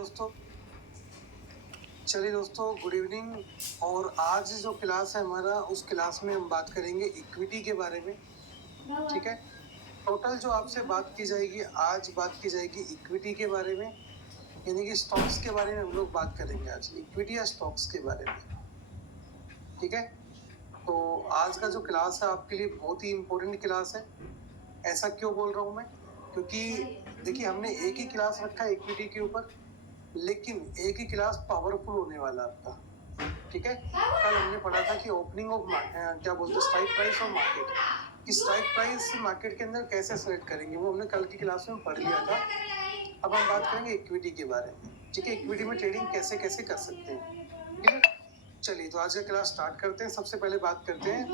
दोस्तों, चलिए दोस्तों, गुड इवनिंग। और आज जो क्लास है हमारा, उस क्लास में हम बात करेंगे इक्विटी के बारे में। ठीक है, टोटल जो आपसे बात की जाएगी, आज बात की जाएगी इक्विटी के बारे में, यानी कि स्टॉक्स के बारे में हम लोग बात करेंगे आज, इक्विटी या स्टॉक्स के बारे में। ठीक है, तो आज का जो क्लास है आपके लिए बहुत ही इम्पोर्टेंट क्लास है। ऐसा क्यों बोल रहा हूँ मैं? क्योंकि देखिए, हमने एक ही क्लास रखा है इक्विटी के ऊपर, लेकिन एक ही क्लास पावरफुल होने वाला आपका। ठीक है, कल हमने पढ़ा था कि ओपनिंग ऑफ क्या बोलते हैं, स्ट्राइक प्राइस और मार्केट, कि स्ट्राइक प्राइस मार्केट के अंदर कैसे सेलेक्ट करेंगे, वो हमने कल की क्लास में पढ़ लिया था। अब हम बात करेंगे इक्विटी के बारे में। ठीक है, इक्विटी में ट्रेडिंग कैसे कैसे कर सकते हैं। ठीक है, चलिए तो आज का क्लास स्टार्ट करते हैं। सबसे पहले बात करते हैं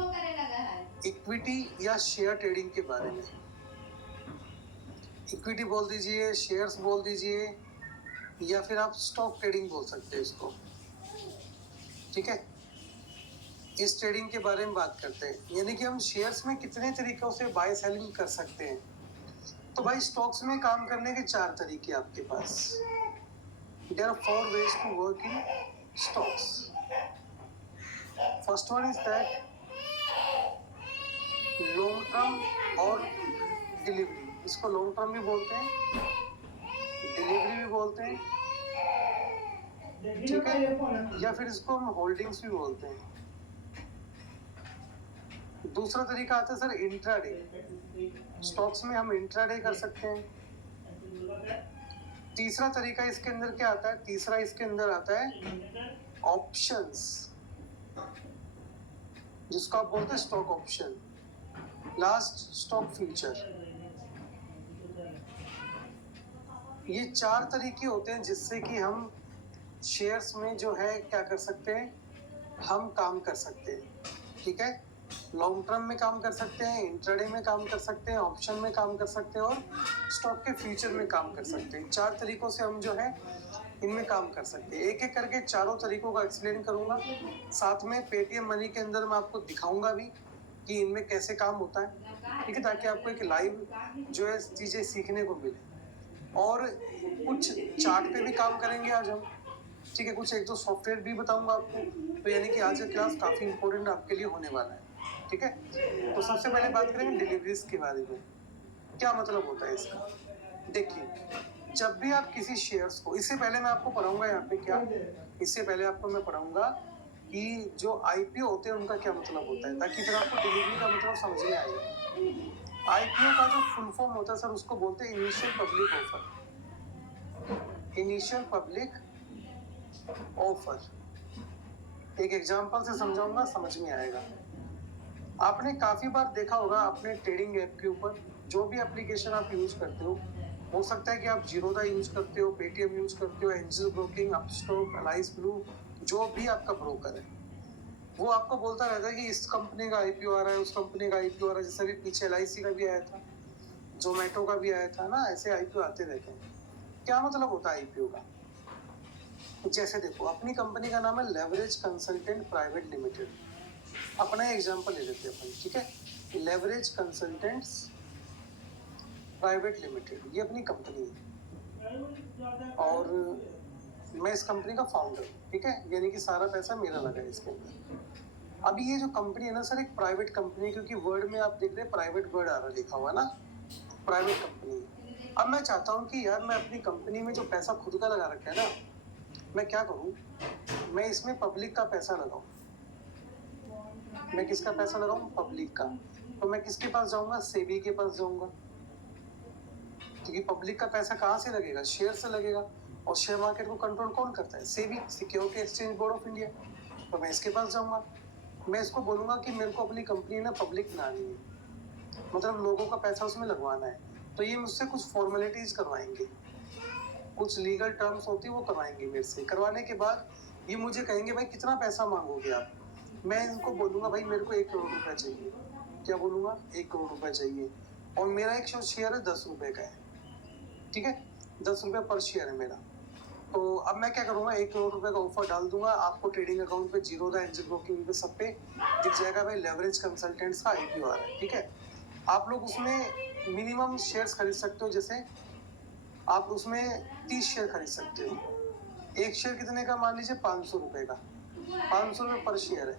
इक्विटी या शेयर ट्रेडिंग के बारे में। इक्विटी बोल दीजिए, शेयर्स बोल दीजिए, या फिर आप स्टॉक ट्रेडिंग बोल सकते हैं इसको। ठीक है, इस ट्रेडिंग के बारे में बात करते हैं, यानी कि हम शेयर्स में कितने तरीकों से बाय सेलिंग कर सकते हैं। तो भाई, स्टॉक्स में काम करने के 4 तरीके आपके पास। There are 4 ways to work in stocks. First one is that long term और डिलीवरी। इसको लॉन्ग टर्म भी बोलते हैं, डिलीवरी भी बोलते हैं। ठीक है, या फिर इसको हम होल्डिंग्स भी बोलते हैं। दूसरा तरीका आता है सर इंट्राडे। स्टॉक्स में हम इंट्राडे कर सकते हैं। तीसरा तरीका इसके अंदर क्या आता है? तीसरा इसके अंदर आता है ऑप्शंस, जिसको आप बोलते हैं stock option. Last, stock future. ये 4 तरीके होते हैं जिससे कि हम शेयर्स में जो है क्या कर सकते हैं, हम काम कर सकते हैं। ठीक है, लॉन्ग टर्म में काम कर सकते हैं, इंट्राडे में काम कर सकते हैं, ऑप्शन में काम कर सकते हैं, और स्टॉक के फ्यूचर में काम कर सकते हैं। 4 तरीकों से हम जो है इनमें काम कर सकते हैं। एक एक करके चारों तरीकों का एक्सप्लेन करूंगा, साथ में पेटीएम मनी के अंदर मैं आपको दिखाऊंगा भी कि इनमें कैसे काम होता है। ठीक है, ताकि आपको एक लाइव जो है चीजें सीखने को मिले। और कुछ चार्ट पे भी काम करेंगे आज हम। ठीक है, कुछ 1-2 सॉफ्टवेयर भी बताऊंगा आपको। तो यानी कि आज का क्लास काफी इंपॉर्टेंट आपके लिए होने वाला है। ठीक है, तो सबसे पहले बात करेंगे डिलीवरीज के बारे में। क्या मतलब होता है इसका? देखिए, जब भी आप किसी शेयर्स को, इससे पहले मैं आपको पढ़ाऊंगा यहाँ पे क्या, इससे पहले आपको मैं पढ़ाऊंगा कि जो आईपीओ होते हैं उनका क्या मतलब होता है, ताकि फिर आपको डिलीवरी का मतलब समझ में आएगा। आईपीओ का जो फुल फॉर्म होता है सर, उसको बोलते हैं initial public offer. Initial public offer, एक एग्जांपल से समझाऊंगा, समझ में आएगा। आपने काफी बार देखा होगा अपने ट्रेडिंग ऐप के ऊपर, जो भी एप्लीकेशन आप यूज करते हो सकता है कि आप जीरोधा यूज करते हो, पेटीएम यूज करते हो, angel broking, Upstox, Alice blue, जो भी आपका ब्रोकर है, वो आपको बोलता रहता है कि इस कंपनी का आईपीओ आ रहा है, उस कंपनी का आईपीओ आ रहा है। जैसे भी पीछे एलआईसी का भी आया था, जोमेटो का भी आया था ना, ऐसे आईपीओ आते रहते हैं। क्या मतलब होता है आईपीओ का? जैसे देखो, अपनी कंपनी का नाम है लेवरेज कंसल्टेंट प्राइवेट लिमिटेड। अपना एग्जांपल ले लेते हैं अपन। ठीक है, लेवरेज कंसल्टेंट्स प्राइवेट लिमिटेड, ये अपनी कंपनी है और मैं इस कंपनी का फाउंडर हूँ। ठीक है, यानी कि सारा पैसा मेरा लगा है इसके अंदर। अभी ये जो कंपनी है ना सर, एक प्राइवेट कंपनी है, क्योंकि वर्ड में आप देख रहे हैं प्राइवेट वर्ड आ रहा लिखा हुआ ना, प्राइवेट कंपनी है। अब मैं चाहता हूँ कि यार, मैं अपनी कंपनी में जो पैसा खुद का लगा रखा है ना, मैं क्या करूँ, मैं इसमें पब्लिक का पैसा लगाऊं। मैं किसका पैसा लगाऊं? पब्लिक का। तो मैं किसके पास जाऊंगा? सेबी के पास जाऊंगा, क्योंकि पब्लिक का पैसा कहाँ से लगेगा? शेयर से लगेगा, और शेयर मार्केट को कंट्रोल कौन करता है? SEBI, security exchange board of India. तो मैं इसके पास जाऊंगा, मैं इसको बोलूंगा कि मेरे को अपनी कंपनी ना पब्लिक बनानी है, मतलब लोगों का पैसा उसमें लगवाना है। तो ये मुझसे कुछ फॉर्मेलिटीज करवाएंगे, कुछ लीगल टर्म्स होती है वो करवाएंगे मेरे से। करवाने के बाद ये मुझे कहेंगे भाई कितना पैसा मांगोगे आप? मैं इनको बोलूंगा भाई मेरे को 1 करोड़ रुपए चाहिए। क्या बोलूंगा? 1 करोड़ रुपए चाहिए, और मेरा एक शेयर है 10 रुपए का है। ठीक है, 10 रुपए पर शेयर है मेरा। तो अब मैं क्या करूंगा, 1 करोड़ रुपए का ऑफर डाल दूंगा आपको। ट्रेडिंग अकाउंट पे, जीरोधा, एंजल ब्रोकिंग पे, सब पे दिख जाएगा भाई लेवरेज कंसल्टेंट्स का आईपीओ आ रहा है। ठीक है, आप लोग उसमें मिनिमम शेयर्स खरीद सकते हो, जैसे आप उसमें 30 शेयर खरीद सकते हो। एक शेयर कितने का, मान लीजिए 500 रुपए का, 500 रुपये पर शेयर है।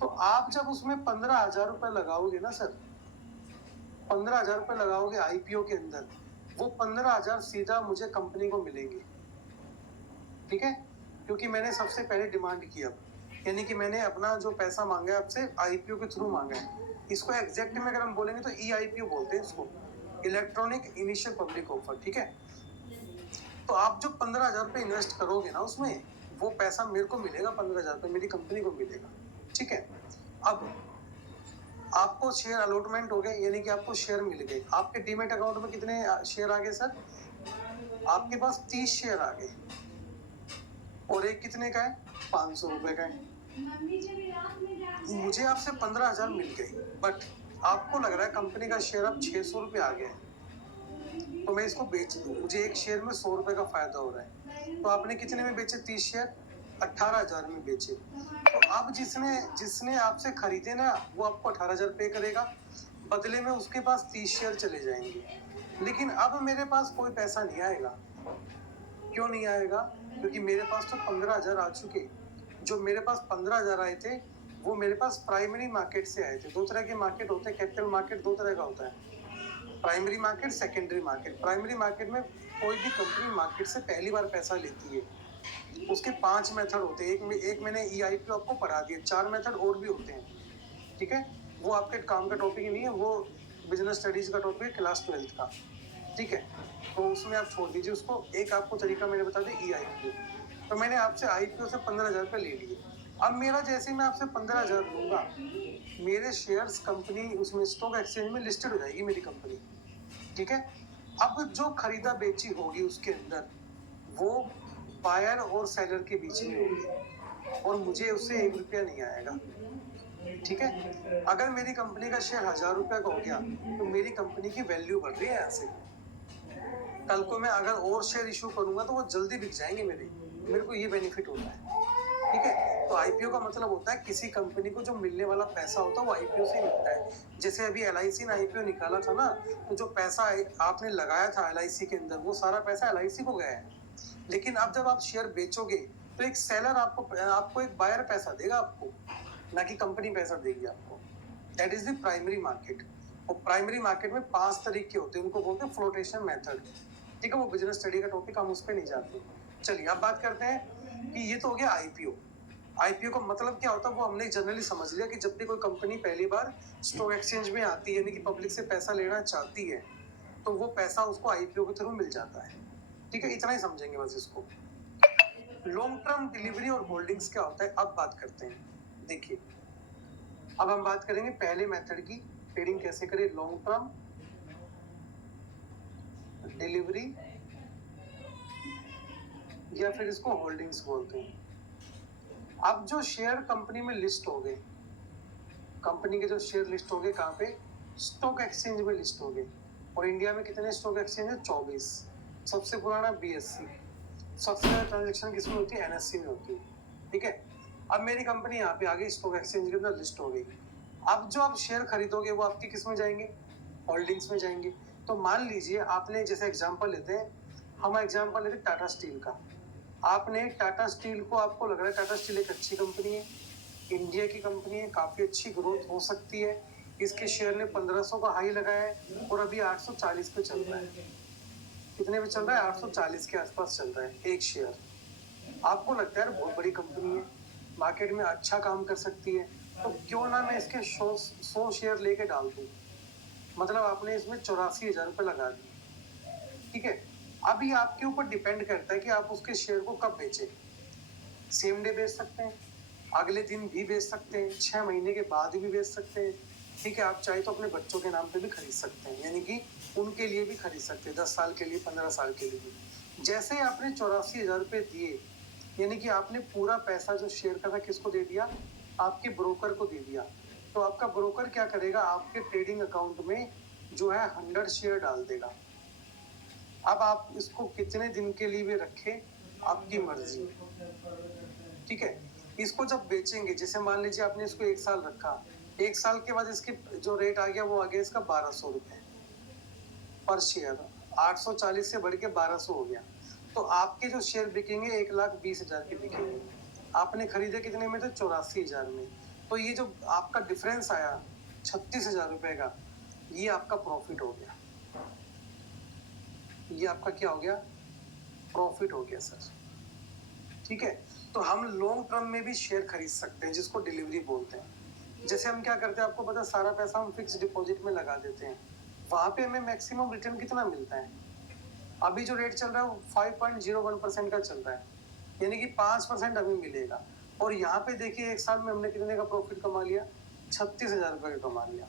तो आप जब उसमें 15,000 रुपये लगाओगे ना सर, 15,000 रुपये लगाओगे आईपीओ के अंदर, वो 15,000 सीधा मुझे कंपनी को मिलेंगे, ठीक है, क्योंकि मैंने सबसे पहले डिमांड किया, यानी कि मैंने अपना जो पैसा मांगा है आपसे आईपीओ के थ्रू मांगा है। इसको एग्जैक्ट में अगर हम बोलेंगे तो ईआईपीओ बोलते हैं इसको, इलेक्ट्रॉनिक इनिशियल पब्लिक ऑफर, ठीक है। तो आप जो 15,000 रुपये इन्वेस्ट करोगे ना उसमें, वो पैसा मेरे को मिलेगा, 15,000 रुपये मेरी कंपनी को मिलेगा, ठीक है। अब आपको शेयर अलॉटमेंट हो गए, यानी कि आपको शेयर मिल गए। आपके डीमेट अकाउंट में कितने शेयर आ गए सर? आपके पास 30 शेयर आ गए, और एक कितने का है? 500 रुपए का है। मुझे आपसे 15,000 मिल गए, बट आपको लग रहा है कंपनी का शेयर अब 600 रुपये आ गया है, तो मैं इसको बेच दूं, मुझे एक शेयर में 100 रुपए का फायदा हो रहा है। तो आपने कितने में बेचे 30 शेयर? 18,000 में बेचे। तो अब जिसने आपसे खरीदे ना, वो आपको 18,000 पे करेगा, बदले में उसके पास 30 शेयर चले जाएंगे। लेकिन अब मेरे पास कोई पैसा नहीं आएगा। क्यों नहीं आएगा? क्योंकि मेरे पास तो 15,000 आ चुके। जो मेरे पास 15,000 आए थे, वो मेरे पास प्राइमरी मार्केट से आए थे। दो तरह के मार्केट होते हैं, कैपिटल मार्केट दो तरह का होता है, primary market, secondary market. Primary market में कोई भी कंपनी मार्केट से पहली बार पैसा लेती है, उसके 5 मेथड होते हैं। एक मैंने ईआईपीओ आपको पढ़ा दिया, 4 मेथड और भी होते हैं, ठीक है। वो आपके काम का टॉपिक ही नहीं है, वो बिजनेस स्टडीज का टॉपिक है, क्लास 12th का, ठीक है। तो उसमें आप छोड़ दीजिए उसको। एक आपको तरीका मैंने बता दिया ईआईपीओ। तो मैंने आपसे आईपीओ से 15,000 रुपये ले लिए। अब मेरा जैसे मैं आपसे 15,000 लूंगा, मेरे शेयर्स कंपनी उसमें स्टॉक एक्सचेंज में लिस्टेड हो जाएगी मेरी कंपनी, ठीक है। अब जो खरीदा बेची होगी उसके अंदर, वो बायर और सेलर के बीच में होगी, और मुझे उससे 1 रुपया नहीं आएगा, ठीक है। अगर मेरी कंपनी का शेयर 1,000 रुपये का हो गया, तो मेरी कंपनी की वैल्यू बढ़ रही है यहाँ से। कल को मैं अगर और शेयर इशू करूंगा तो वो जल्दी बिक जाएंगे मेरे को ये बेनिफिट होता है, ठीक है। तो आईपीओ का मतलब होता है किसी कंपनी को जो मिलने वाला पैसा होता है वो आईपीओ से मिलता है। जैसे अभी एलआईसी ने आईपीओ निकाला था ना, तो जो पैसा आपने लगाया था एलआईसी के अंदर, वो सारा पैसा एलआईसी को गया है। लेकिन अब जब आप शेयर बेचोगे, तो एक सेलर आपको एक बायर पैसा देगा आपको, ना कि कंपनी पैसा देगी आपको। That is the primary market. और प्राइमरी मार्केट में 5 तरीके होते हैं, उनको बोलते हैं फ्लोटेशन मेथड, ठीक है। वो बिजनेस स्टडी का टॉपिक, हम उस पर नहीं जाते। चलिए अब बात करते हैं कि ये तो हो गया आईपीओ। आईपीओ का मतलब क्या होता है वो हमने जनरली समझ लिया कि जब भी कोई कंपनी पहली बार स्टॉक एक्सचेंज में आती है, यानी कि पब्लिक से पैसा लेना चाहती है, तो वो पैसा उसको आईपीओ के थ्रू मिल जाता है, ठीक है। इतना ही समझेंगे बस इसको। लॉन्ग टर्म डिलीवरी और होल्डिंग्स क्या होता है, अब बात करते हैं। देखिए, अब हम बात करेंगे पहले मेथड की, ट्रेडिंग कैसे करें, लॉन्ग टर्म डिलीवरी, या फिर इसको होल्डिंग्स बोलते हैं। अब जो शेयर कंपनी में लिस्ट हो गए, कंपनी के जो शेयर लिस्ट हो गए कहाँ पे? स्टॉक एक्सचेंज में लिस्ट हो गए। और इंडिया में कितने स्टॉक एक्सचेंज है? 24। सबसे पुराना बीएससी, सबसे ज्यादा ट्रांजेक्शन किसमें होती है? एनएससी में होती है, ठीक है। अब मेरी कंपनी यहाँ पे आ गई, स्टॉक एक्सचेंज के अंदर लिस्ट हो गई। अब जो आप शेयर खरीदोगे वो आपकी किस में जाएंगे? होल्डिंग्स में जाएंगे। तो मान लीजिए आपने, जैसे एग्जाम्पल लेते हैं, हम एग्जाम्पल लेते हैं टाटा स्टील का। आपने टाटा स्टील को, आपको लग रहा है टाटा स्टील एक अच्छी कंपनी है, इंडिया की कंपनी है, काफी अच्छी ग्रोथ हो सकती है, इसके शेयर ने 1500 का हाई लगाया है और अभी 840 पे चल रहा है। कितने पे चल रहा है? 840 के आसपास चल रहा है एक शेयर। आपको लगता है बहुत बड़ी कंपनी है, मार्केट में अच्छा काम कर सकती है, तो क्यों ना मैं इसके 100 शेयर लेके डाल दूं। मतलब आपने इसमें 84,000 रुपये लगा दिए, ठीक है। अभी आपके ऊपर डिपेंड करता है कि आप उसके शेयर को कब बेचें। सेम डे बेच सकते हैं, अगले दिन भी बेच सकते हैं, 6 महीने के बाद भी बेच सकते हैं, ठीक है। आप चाहे तो अपने बच्चों के नाम पे भी खरीद सकते हैं, यानी कि उनके लिए भी खरीद सकते हैं, 10 साल के लिए, 15 साल के लिए भी। जैसे आपने 84,000 रुपये दिए, यानी कि आपने पूरा पैसा जो शेयर का था किसको दे दिया? आपके ब्रोकर को दे दिया। तो आपका ब्रोकर क्या करेगा? आपके ट्रेडिंग अकाउंट में जो है 100 शेयर डाल देगा। अब आप इसको कितने दिन के लिए भी रखें, आपकी मर्जी, ठीक है। इसको जब बेचेंगे, जैसे मान लीजिए आपने इसको 1 साल रखा, 1 साल के बाद इसकी जो रेट आ गया वो आ गया इसका 1200 रुपये पर शेयर। 840 से बढ़ के 1200 हो गया, तो आपके जो शेयर बिकेंगे 1,20,000 के बिकेंगे। आपने खरीदे कितने में थे? 84,000 में। तो ये जो आपका डिफरेंस आया 36,000 रुपए का, ये आपका प्रॉफिट हो गया। ये आपका क्या हो गया? प्रॉफिट हो गया सर। ठीक है, तो हम लॉन्ग टर्म में भी शेयर खरीद सकते हैं, जिसको डिलीवरी बोलते हैं। जैसे हम क्या करते हैं, आपको पता है, सारा पैसा हम फिक्स डिपॉजिट में लगा देते हैं, वहां पे हमें मैक्सिमम रिटर्न कितना मिलता है? अभी जो रेट चल रहा है वो 5.01% का चल रहा है, यानी कि 5% हमें मिलेगा। और यहाँ पे देखिए, एक साल में हमने कितने का प्रॉफिट कमा लिया? 36,000 रुपए का कमा लिया।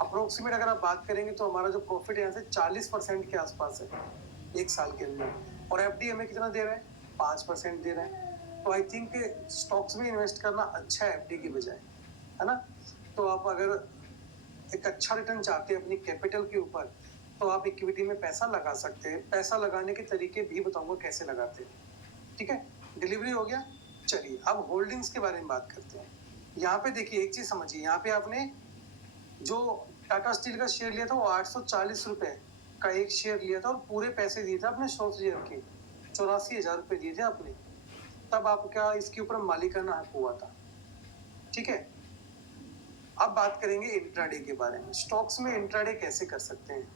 अप्रोक्सीमेट अगर आप बात करेंगे तो हमारा जो प्रॉफिट यहाँ से 40% के आसपास है एक साल के अंदर। और एफडी हमें कितना दे रहा है? 5% दे रहा है। तो आई थिंक स्टॉक्स में इन्वेस्ट करना अच्छा है एफडी की बजाय, है ना? तो आप अगर एक अच्छा रिटर्न चाहते हैं अपनी कैपिटल के ऊपर, तो आप इक्विटी में पैसा लगा सकते हैं। पैसा लगाने के तरीके भी बताऊंगा कैसे लगाते हैं। ठीक है, डिलीवरी हो गया। चलिए अब होल्डिंग्स के बारे में बात करते हैं। यहाँ पे देखिए, एक चीज समझिए, यहाँ पे आपने जो टाटा स्टील का शेयर लिया था वो 840 रुपए का एक शेयर लिया था, और पूरे पैसे दिए थे आपने शेयर के, 84,000 रुपए दिए थे आपने, तब आपका इसके ऊपर मालिकाना हक हुआ था। ठीक है, अब बात करेंगे इंट्राडे के बारे में। स्टॉक्स में इंट्राडे कैसे कर सकते हैं?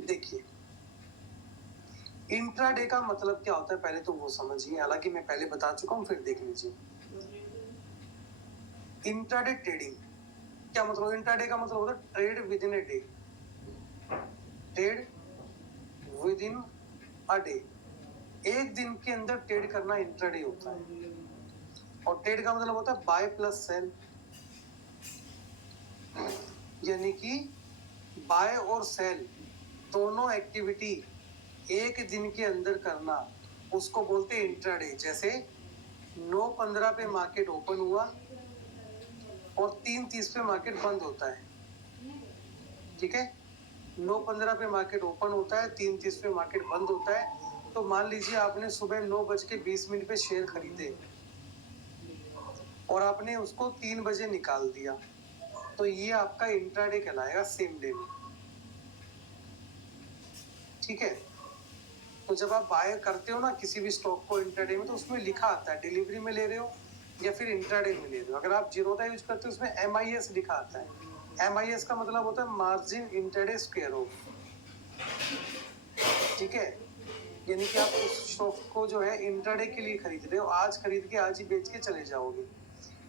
देखिए, इंट्राडे का मतलब क्या होता है पहले तो वो समझिए, हालांकि मैं पहले बता चुका हूं, फिर देख लीजिए। इंट्राडे ट्रेडिंग क्या मतलब? इंट्राडे का मतलब होता है trade with in a day. Trade with in a day, एक दिन के अंदर ट्रेड करना इंट्राडे होता है। और ट्रेड का मतलब होता है बाय प्लस सेल, यानी कि बाय और सेल दोनों एक्टिविटी एक दिन के अंदर करना, उसको बोलते हैं इंट्राडे। जैसे 9:15 पे मार्केट ओपन हुआ और 3:30 पे मार्केट बंद होता है। ठीक है, 9:15 पे मार्केट ओपन होता है, 3:30 पे मार्केट बंद होता है। तो मान लीजिए आपने सुबह 9:20 पे शेयर खरीदे और आपने उसको 3 बजे निकाल दिया, तो ये आपका इंट्राडे कहलाएगा, सेम डे में। ठीक है, तो जब आप बाय करते हो ना किसी भी स्टॉक को इंट्राडे में, तो उसमें लिखा आता है डिलीवरी में ले रहे हो या फिर इंट्राडे में ले रहे हो। अगर आप जीरोधा यूज करते हो उसमें MIS लिखा आता है। MIS का मतलब होता है मार्जिन इंट्राडे स्क्वायर ऑफ। ठीक है, यानी कि आप उस स्टॉक को जो है इंट्राडे के लिए खरीद रहे हो, आज खरीद के आज ही बेच के चले जाओगे।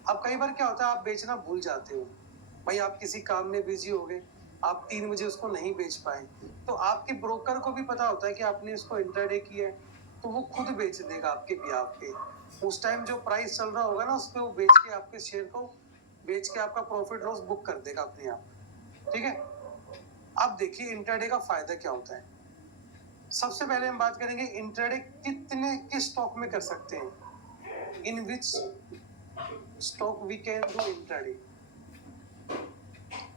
अब कई बार क्या होता है, आप बेचना भूल जाते हो, भाई आप किसी काम में बिजी हो गए, आप 3 बजे उसको नहीं बेच पाए, तो आपके ब्रोकर को भी पता होता है कि आपने इसको इंट्राडे किया है, तो वो खुद बेच देगा आपके बिहाफ पे। उस टाइम जो प्राइस चल रहा होगा ना, उस पर वो बेच के आपके शेयर को बेच के आपका प्रॉफिट लॉस बुक कर देगा अपने आप। ठीक है, अब देखिए इंट्राडे का फायदा क्या होता है। सबसे पहले हम बात करेंगे इंट्राडे किस स्टॉक में कर सकते हैं, in which stock we can do intraday.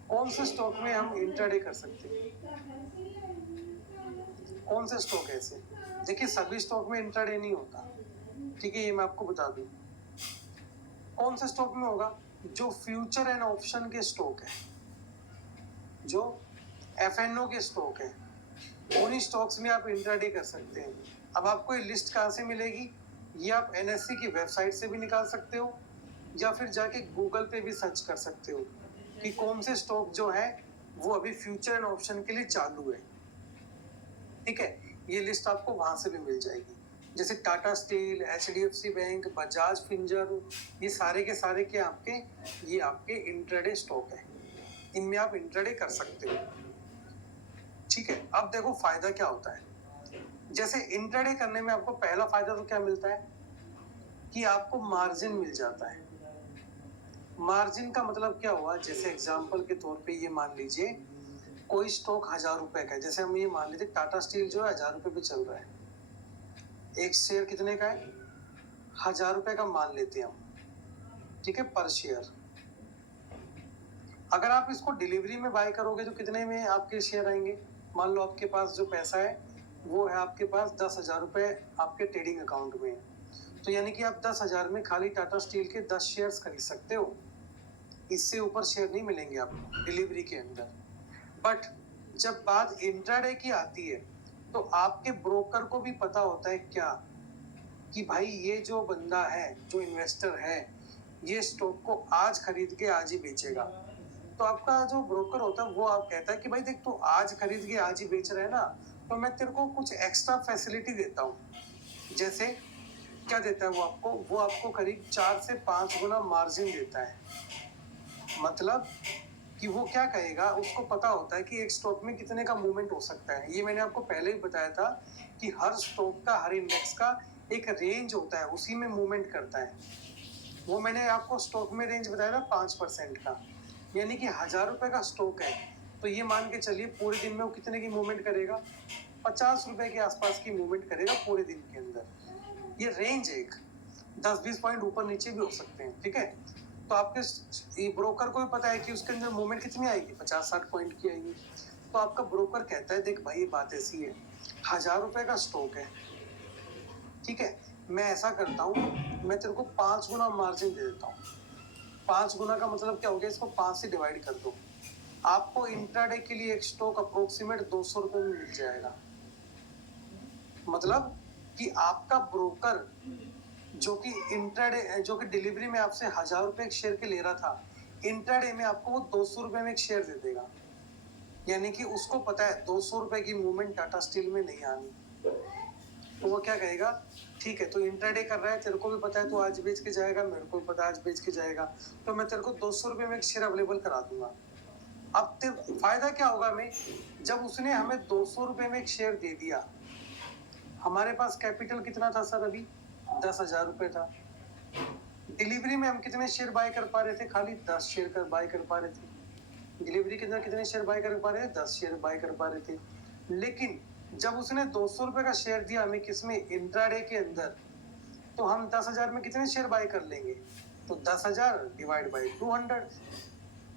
कौन से स्टॉक में हम इंट्राडे कर सकते हैं? कौन से स्टॉक ऐसे? देखिए, सभी स्टॉक में इंट्राडे नहीं होता। ठीक है, ये मैं आपको बता दूं। कौन से स्टॉक में होगा? जो फ्यूचर एंड ऑप्शन के स्टॉक है, जो FNO के स्टॉक है, उन्हीं स्टॉक्स में आप इंट्राडे कर सकते हैं। अब आपको ये लिस्ट कहाँ से मिलेगी? ये आप NSE की वेबसाइट से भी निकाल सकते हो, या फिर जाके गूगल पे भी सर्च कर सकते हो कि कौन से स्टॉक जो है वो अभी फ्यूचर एंड ऑप्शन के लिए चालू है। ठीक है, ये लिस्ट आपको वहां से भी मिल जाएगी। जैसे Tata steel, HDFC bank, Bajaj फिंजर, ये सारे के सारे के आपके इंट्राडे स्टॉक है, इनमें आप इंट्राडे कर सकते हो। ठीक है, अब देखो फायदा क्या होता है। जैसे इंट्राडे करने में आपको पहला फायदा तो क्या मिलता है कि आपको मार्जिन मिल जाता है। मार्जिन का मतलब क्या हुआ? जैसे एग्जांपल के तौर पे ये मान लीजिए कोई स्टॉक 1,000 रुपए का है, जैसे हम ये मान लेते टाटा स्टील जो है 1,000 रुपए पे चल रहा है, एक शेयर कितने का है? 1,000 रुपए का मान लेते हैं हम। ठीक है, पर शेयर। अगर आप इसको डिलीवरी में बाय करोगे तो कितने में आपके शेयर आएंगे? मान लो आपके पास जो पैसा है वो है आपके पास 10,000 रुपए आपके ट्रेडिंग अकाउंट में है, तो यानी कि आप 10,000 में खाली टाटा स्टील के 10 शेयर्स खरीद सकते हो। इससे ऊपर शेयर नहीं मिलेंगे आपको डिलीवरी के अंदर। बट जब बात इंट्राडे की आती है तो आपके ब्रोकर को भी पता होता है क्या कि भाई ये जो बंदा है, जो इन्वेस्टर है, ये स्टॉक को आज खरीद के आज ही बेचेगा। तो आपका जो ब्रोकर होता है वो आप कहता है कि भाई देख, तू आज खरीद के आज ही बेच रहा है ना, तो मैं तेरे को कुछ एक्स्ट्रा फैसिलिटी देता हूँ। जैसे क्या देता है वो आपको करीब 4 से 5 गुना मार्जिन देता है। मतलब कि वो क्या कहेगा, उसको पता होता है कि एक स्टॉक में कितने का मूवमेंट हो सकता है। ये मैंने आपको पहले ही बताया था कि हर स्टॉक का, हर इंडेक्स का एक रेंज होता है, उसी में मूवमेंट करता है। वो मैंने आपको स्टॉक में रेंज बताया था 5% का, यानी कि 1000 रुपए का स्टॉक है तो ये मान के चलिए पूरे दिन में वो कितने की मूवमेंट करेगा, 50 रुपए के आसपास की मूवमेंट करेगा पूरे दिन के अंदर। ये रेंज एक 10-20 पॉइंट ऊपर नीचे भी हो सकते हैं, ठीक है। तो आपके ब्रोकर को भी पता है कि उसके अंदर मूवमेंट कितनी आएगी, 50-60 पॉइंट की आएगी। तो आपका ब्रोकर कहता है देख भाई ये बात ऐसी है, 1000 रुपए का स्टॉक है, ठीक है, मैं ऐसा करता हूँ, मैं तेरे को 5 गुना मार्जिन दे देता हूँ। 5 गुना का मतलब क्या हो गया, इसको 5 से डिवाइड कर दो, आपको इंट्राडे के लिए एक स्टॉक अप्रोक्सीमेट 200 रुपए में मिल जाएगा। मतलब कि आपका ब्रोकर जो कि डिलीवरी में आपसे 1000 रुपए एक शेयर के ले रहा था, इंट्राडे में आपको वो 200 रुपए में एक शेयर दे देगा। यानी कि उसको पता है 200 रुपए की मूवमेंट टाटा स्टील में नहीं आनी, तो वो क्या कहेगा, ठीक है तो इंट्राडे कर रहा है, तेरे को भी पता है तो आज बेच के जाएगा, मेरे को भी पता है आज बेच के जाएगा, तो मैं तेरे को 200 रुपए में एक शेयर अवेलेबल करा दूंगा। अब फायदा क्या होगा हमें, जब उसने हमें 200 रुपए में एक शेयर दे दिया, हमारे पास कैपिटल कितना था सर, अभी 10,000 रुपए था। डिलीवरी में हम कितने शेयर बाय कर पा रहे थे, खाली 10 शेयर कर बाय कर पा रहे थे। डिलीवरी के अंदर कितने शेयर बाय कर पा रहे थे, 10 शेयर बाय कर पा रहे थे। लेकिन जब उसने 200 रुपए का शेयर दिया हमें, किसमें, इंट्राडे के अंदर, तो हम 10,000 में कितने शेयर बाय कर लेंगे, तो 10,000 डिवाइड बाई 200,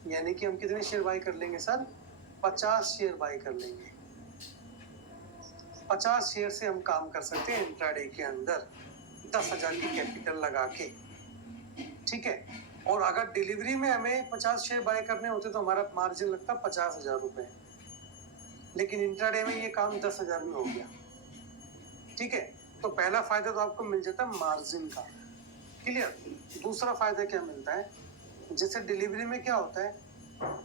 यानी कि हम कितने शेयर बाय कर लेंगे सर, 50 शेयर बाय कर लेंगे। 50 शेयर से हम काम कर सकते हैं इंट्राडे के अंदर 10,000 की कैपिटल लगा के, ठीक है। और अगर डिलीवरी में हमें 50 शेयर बाय करने होते तो हमारा मार्जिन लगता 50,000 रुपए, लेकिन इंट्राडे में ये काम 10,000 में हो गया, ठीक है। तो पहला फायदा तो आपको मिल जाता है मार्जिन का, क्लियर। दूसरा फायदा क्या मिलता है, जैसे डिलीवरी में क्या होता है,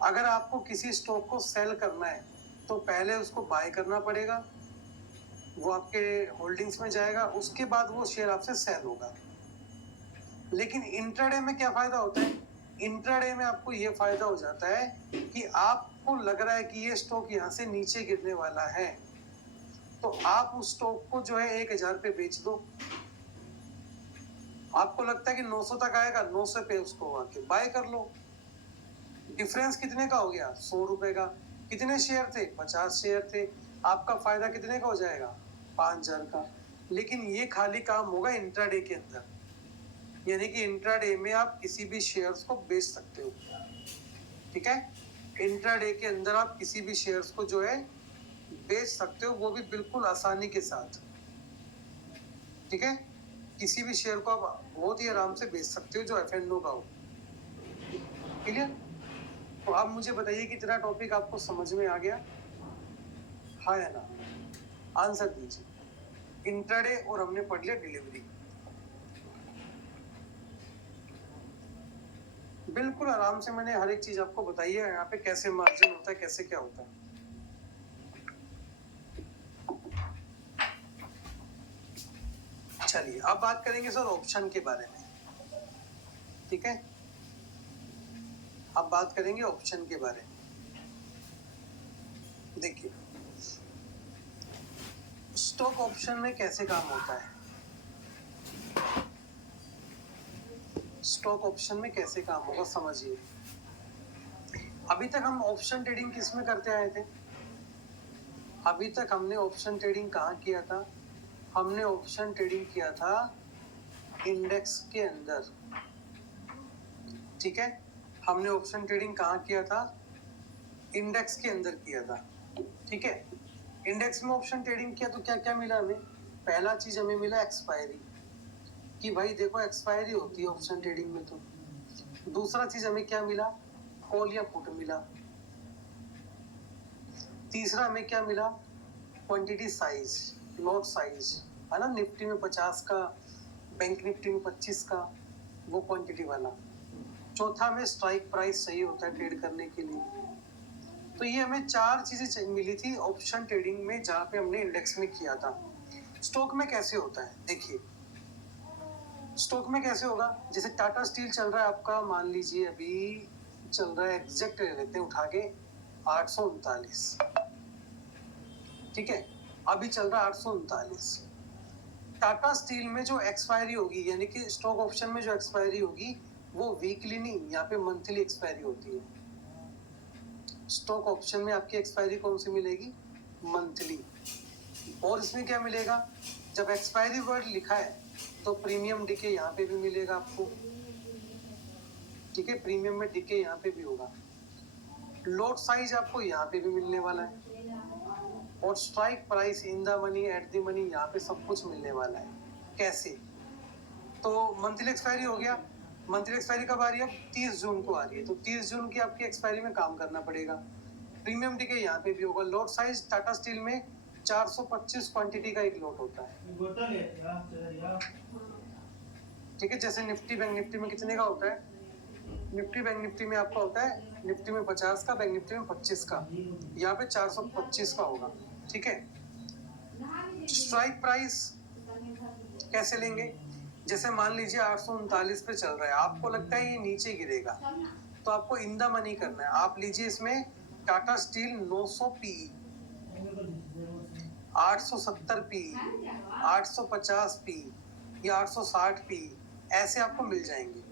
अगर आपको किसी स्टॉक को सेल करना है तो पहले उसको बाय करना पड़ेगा, वो आपके होल्डिंग्स में जाएगा, उसके बाद वो शेयर आपसे सेल होगा। लेकिन इंट्राडे में क्या फायदा होता है, इंट्राडे में आपको ये फायदा हो जाता है कि आपको लग रहा है कि ये स्टॉक यहाँ से नीचे गिरने वाला है, तो आप उस स्टॉक को जो है 1,000 पे बेच दो। आपको लगता है कि 900 तक आएगा, 900 पे उसको आके बाय कर लो। डिफरेंस कितने का हो गया, 100 रुपए का। कितने शेयर थे, 50 शेयर थे, आपका फायदा कितने का हो जाएगा, 5,000 का। लेकिन ये खाली काम होगा इंट्राडे के अंदर, यानी कि इंट्राडे में आप किसी भी शेयर्स को बेच सकते हो, ठीक है। इंट्राडे के अंदर आप किसी भी शेयर्स को जो है बेच सकते हो, वो भी बिल्कुल आसानी के साथ, ठीक है। किसी भी शेयर को आप बहुत ही आराम से बेच सकते हो जो F&O का हो, क्लियर। तो आप मुझे बताइए कि तेरा टॉपिक आपको समझ में आ गया, हाँ या ना, आंसर दीजिए। इंट्राडे और हमने पढ़ लिया डिलीवरी, बिल्कुल आराम से मैंने हर एक चीज आपको बताई है, यहाँ पे कैसे मार्जिन होता है, कैसे क्या होता है। चलिए अब बात करेंगे सर ऑप्शन के बारे में, ठीक है। अब बात करेंगे ऑप्शन के बारे में। देखिए स्टॉक ऑप्शन में कैसे काम होता है, स्टॉक ऑप्शन में कैसे काम होगा समझिए। अभी तक हम ऑप्शन ट्रेडिंग किस में करते आए थे, अभी तक हमने ऑप्शन ट्रेडिंग कहाँ किया था, हमने ऑप्शन ट्रेडिंग किया था इंडेक्स के अंदर, ठीक है। हमने ऑप्शन ट्रेडिंग कहाँ किया था, इंडेक्स के अंदर किया था, ठीक है। इंडेक्स में ऑप्शन ट्रेडिंग किया तो क्या क्या मिला हमें, पहला चीज हमें मिला एक्सपायरी, कि भाई देखो एक्सपायरी होती है ऑप्शन ट्रेडिंग में। तो दूसरा चीज हमें क्या मिला, कॉल या पुट मिला। तीसरा हमें क्या मिला, क्वांटिटी साइज, लॉट साइज, है ना, निफ्टी में 50 का, बैंक निफ्टी में 25 का, वो क्वांटिटी वाला। चौथा में स्ट्राइक प्राइस चाहिए होता है ट्रेड करने के लिए। तो ये हमें 4 चीजें मिली थी ऑप्शन ट्रेडिंग में, जहाँ पे हमने इंडेक्स में किया था। स्टॉक में कैसे होता है देखिए, स्टॉक में कैसे होगा, जैसे टाटा स्टील चल रहा है आपका, मान लीजिए अभी चल रहा है, एग्जैक्ट ले लेते हैं उठा के 839, ठीक है, अभी चल रहा है 839। टाटा स्टील में जो एक्सपायरी होगी, यानी कि स्टॉक ऑप्शन में जो एक्सपायरी होगी, वो वीकली नहीं, यहाँ पे मंथली एक्सपायरी होती है। स्टॉक ऑप्शन में आपकी एक्सपायरी कौन सी मिलेगी, मंथली। और इसमें क्या मिलेगा, जब एक्सपायरी वर्ड लिखा है तो प्रीमियम डिके यहाँ पे भी मिलेगा आपको, ठीक है, प्रीमियम में डिके यहाँ पे भी होगा। लॉट साइज आपको यहाँ पे भी मिलने वाला है, और strike price, in the money, at the money, यहाँ पे सब कुछ मिलने वाला है। कैसे, तो मंथली एक्सपायरी हो गया, मंथली एक्सपायरी कब आ रही है, 30 जून को आ रही है, तो 30 जून की आपकी एक्सपायरी में काम करना पड़ेगा। प्रीमियम डिके यहाँ पे भी होगा। लॉट साइज टाटा स्टील में 425 क्वांटिटी का एक लॉट होता है, ठीक है। जैसे निफ्टी बैंक निफ्टी में कितने का होता है, निफ्टी बैंक निफ्टी में आपका होता है, निफ्टी में 50 का, बैंक निफ्टी में 25 का, यहाँ पे 425 का होगा, ठीक है। स्ट्राइक प्राइस कैसे लेंगे, जैसे मान लीजिए 839 पे चल रहा है, आपको लगता है ये नीचे गिरेगा, तो आपको इन द मनी करना है। आप लीजिए इसमें Tata steel 900 P, 870 P, 850 P या 860 पी, ऐसे आपको मिल जाएंगे।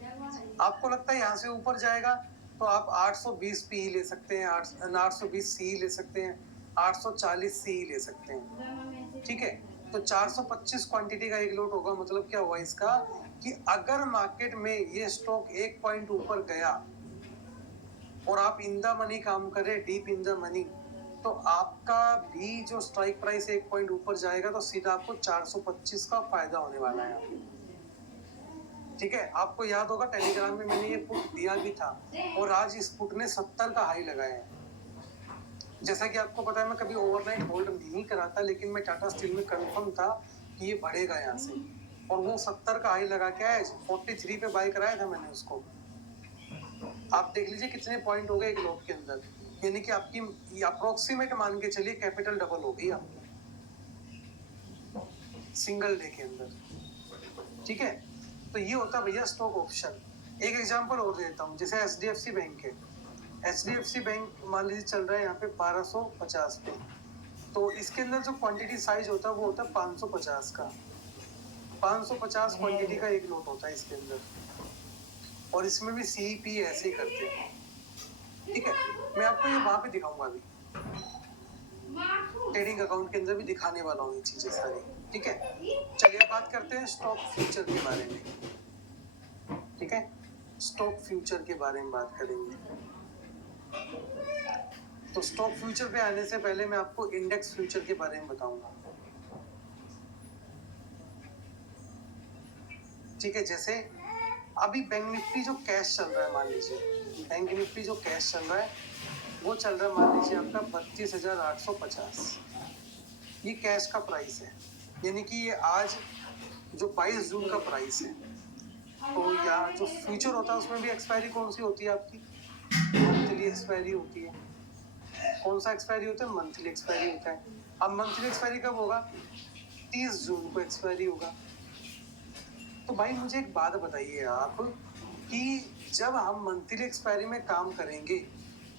आपको लगता है यहाँ से ऊपर जाएगा, तो आप 820 पी ले सकते हैं, 820 सी ले सकते हैं, 840 सी ले सकते हैं, ठीक है। तो 425 क्वांटिटी का एक लॉट होगा। मतलब क्या हुआ इसका, कि अगर मार्केट में ये स्टॉक 1 पॉइंट ऊपर गया और आप इन द मनी काम कर रहे, डीप इन द मनी, तो आपका भी जो स्ट्राइक प्राइस 1 पॉइंट ऊपर जाएगा, तो सीधा आपको 425 का फायदा होने वाला है, ठीक है। आपको याद होगा टेलीग्राम में मैंने ये पुट दिया भी था, और आज इस पुट ने 70 का हाई लगाया है। जैसा कि आपको पता है, मैं कभी ओवरनाइट होल्ड नहीं कराता, लेकिन मैं टाटा स्टील में कंफर्म था कि ये बढ़ेगा यहाँ से, और वो 70 का हाई लगा के आया। 43 पे बाय कराया था मैंने उसको। आप देख लीजिए कितने पॉइंट हो गए एक लॉट के अंदर, यानी कि आपकी अप्रोक्सीमेट मान के चलिए कैपिटल डबल हो गई आपकी सिंगल डे के अंदर, ठीक है। तो ये होता है भैया स्टॉक ऑप्शन। एक एग्जांपल और देता हूँ, जैसे एचडीएफसी बैंक है, एचडीएफसी बैंक मान लीजिए चल रहा है यहाँ पे 1250 पे, तो इसके अंदर जो क्वांटिटी साइज होता है वो होता है 550 का, 550 क्वांटिटी का एक लॉट होता है इसके अंदर, और इसमें भी सीपी ऐसे ही करते हैं, ठीक है। मैं आपको ये वहां पे दिखाऊंगा, अभी ट्रेडिंग अकाउंट के अंदर भी दिखाने वाला हूँ ये चीजें सारी, ठीक है। चलिए बात करते हैं स्टॉक फ्यूचर के बारे में, ठीक है। स्टॉक फ्यूचर के बारे में बात करेंगे। तो स्टॉक फ्यूचर पे आने से पहले मैं आपको इंडेक्स फ्यूचर के बारे में बताऊंगा, ठीक है। जैसे अभी बैंक निफ्टी जो कैश चल रहा है, मान लीजिए बैंक निफ्टी जो कैश चल रहा है वो चल रहा है, मान लीजिए आपका 32,850, ये कैश का प्राइस है, यानी कि ये आज जो 22 जून का प्राइस है। तो या जो फ्यूचर होता है उसमें भी एक्सपायरी कौन सी होती है आपकी, मंथली एक्सपायरी होती है। कौन सा एक्सपायरी होता है, मंथली एक्सपायरी होता है। अब मंथली एक्सपायरी कब होगा, 30 जून को एक्सपायरी होगा। तो भाई मुझे एक बात बताइए आप, कि जब हम मंथली एक्सपायरी में काम करेंगे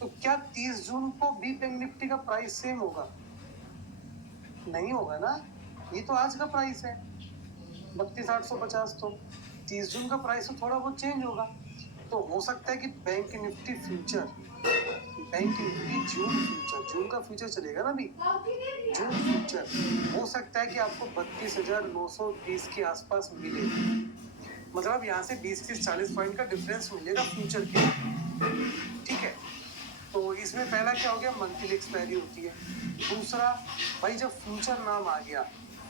तो क्या 30 जून को भी बैंक निफ्टी का प्राइस सेम होगा, नहीं होगा ना। ये तो आज का प्राइस है 32,850, तो 30 जून का प्राइस तो थोड़ा बहुत चेंज होगा। तो हो सकता है कि bank Nifty future, bank Nifty June future, जून का फ्यूचर चलेगा ना अभी, जून फ्यूचर हो सकता है कि आपको 32,930 के आसपास मिले। मतलब यहाँ से 20-40 पॉइंट का डिफरेंस मिलेगा फ्यूचर के, ठीक है। तो इसमें पहला क्या हो गया, मंथली एक्सपायरी होती है। दूसरा भाई जब फ्यूचर नाम आ गया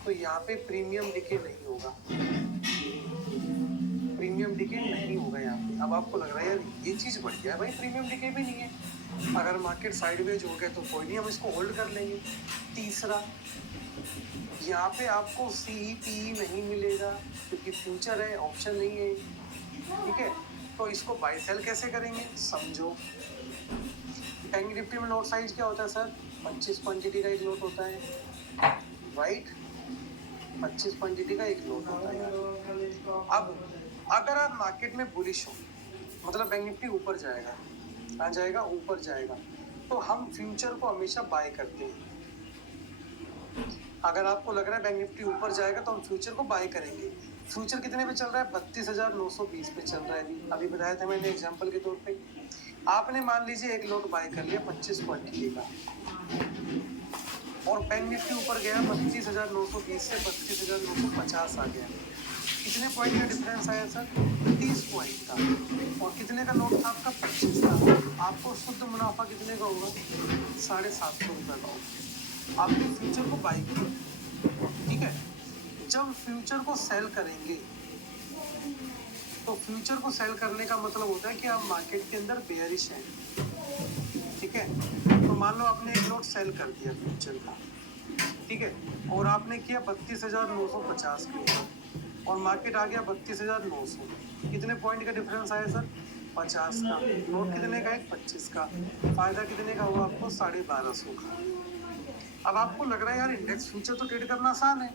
तो यहाँ पे प्रीमियम डिके नहीं होगा, प्रीमियम डिके नहीं होगा यहाँ पे। अब आपको लग रहा है यार ये चीज बढ़ गया है, भाई प्रीमियम डिके भी नहीं है, अगर मार्केट साइडवेज हो गया तो कोई नहीं, हम इसको होल्ड कर लेंगे। तीसरा, यहाँ पे आपको CEPE नहीं मिलेगा क्योंकि फ्यूचर है, ऑप्शन नहीं है, ठीक है। तो इसको बाय सेल कैसे करेंगे समझो। बैंक निफ्टी में नोट साइज क्या होता है सर? 25 क्वांटिटी का एक नोट होता है, राइट? 25 क्वांटिटी का एक नोट होता है। अब अगर आप मार्केट में बुलिश हो, मतलब बैंक निफ्टी ऊपर जाएगा, कहाँ जाएगा? ऊपर जाएगा, तो हम फ्यूचर को हमेशा बाय करते हैं। अगर आपको लग रहा है बैंक निफ्टी ऊपर जाएगा तो हम फ्यूचर को बाय करेंगे। फ्यूचर कितने पे चल रहा है? 32,920 पे चल रहा है। अभी बताया था मैंने एग्जांपल के तौर पे। आपने मान लीजिए एक लॉट बाय कर लिया 25 क्वांटिटी का, और बैंक निफ्टी ऊपर गया 32,920 से 32,950 आ गया। कितने पॉइंट का डिफरेंस आया सर? 30 पॉइंट का। और कितने का नोट था आपका? 25 का। आपको शुद्ध मुनाफा कितने का होगा? 750 रुपये का होगा। आपने फ्यूचर को बाई किया, ठीक है। जब फ्यूचर को सेल करेंगे तो फ्यूचर को सेल करने का मतलब होता है कि आप मार्केट के अंदर बेयरिश हैं, ठीक है। तो मान लो आपने एक लॉट सेल कर दिया फ्यूचर का, ठीक है, और आपने किया 32,950 के ऊपर, और मार्केट आ गया 32,900। कितने पॉइंट का डिफरेंस आया सर? 50 का। नोट कितने का है? 25 का। फायदा कितने का हुआ आपको? 1250 का। अब आपको लग रहा है यार इंडेक्स फ्यूचर तो ट्रेड करना आसान है,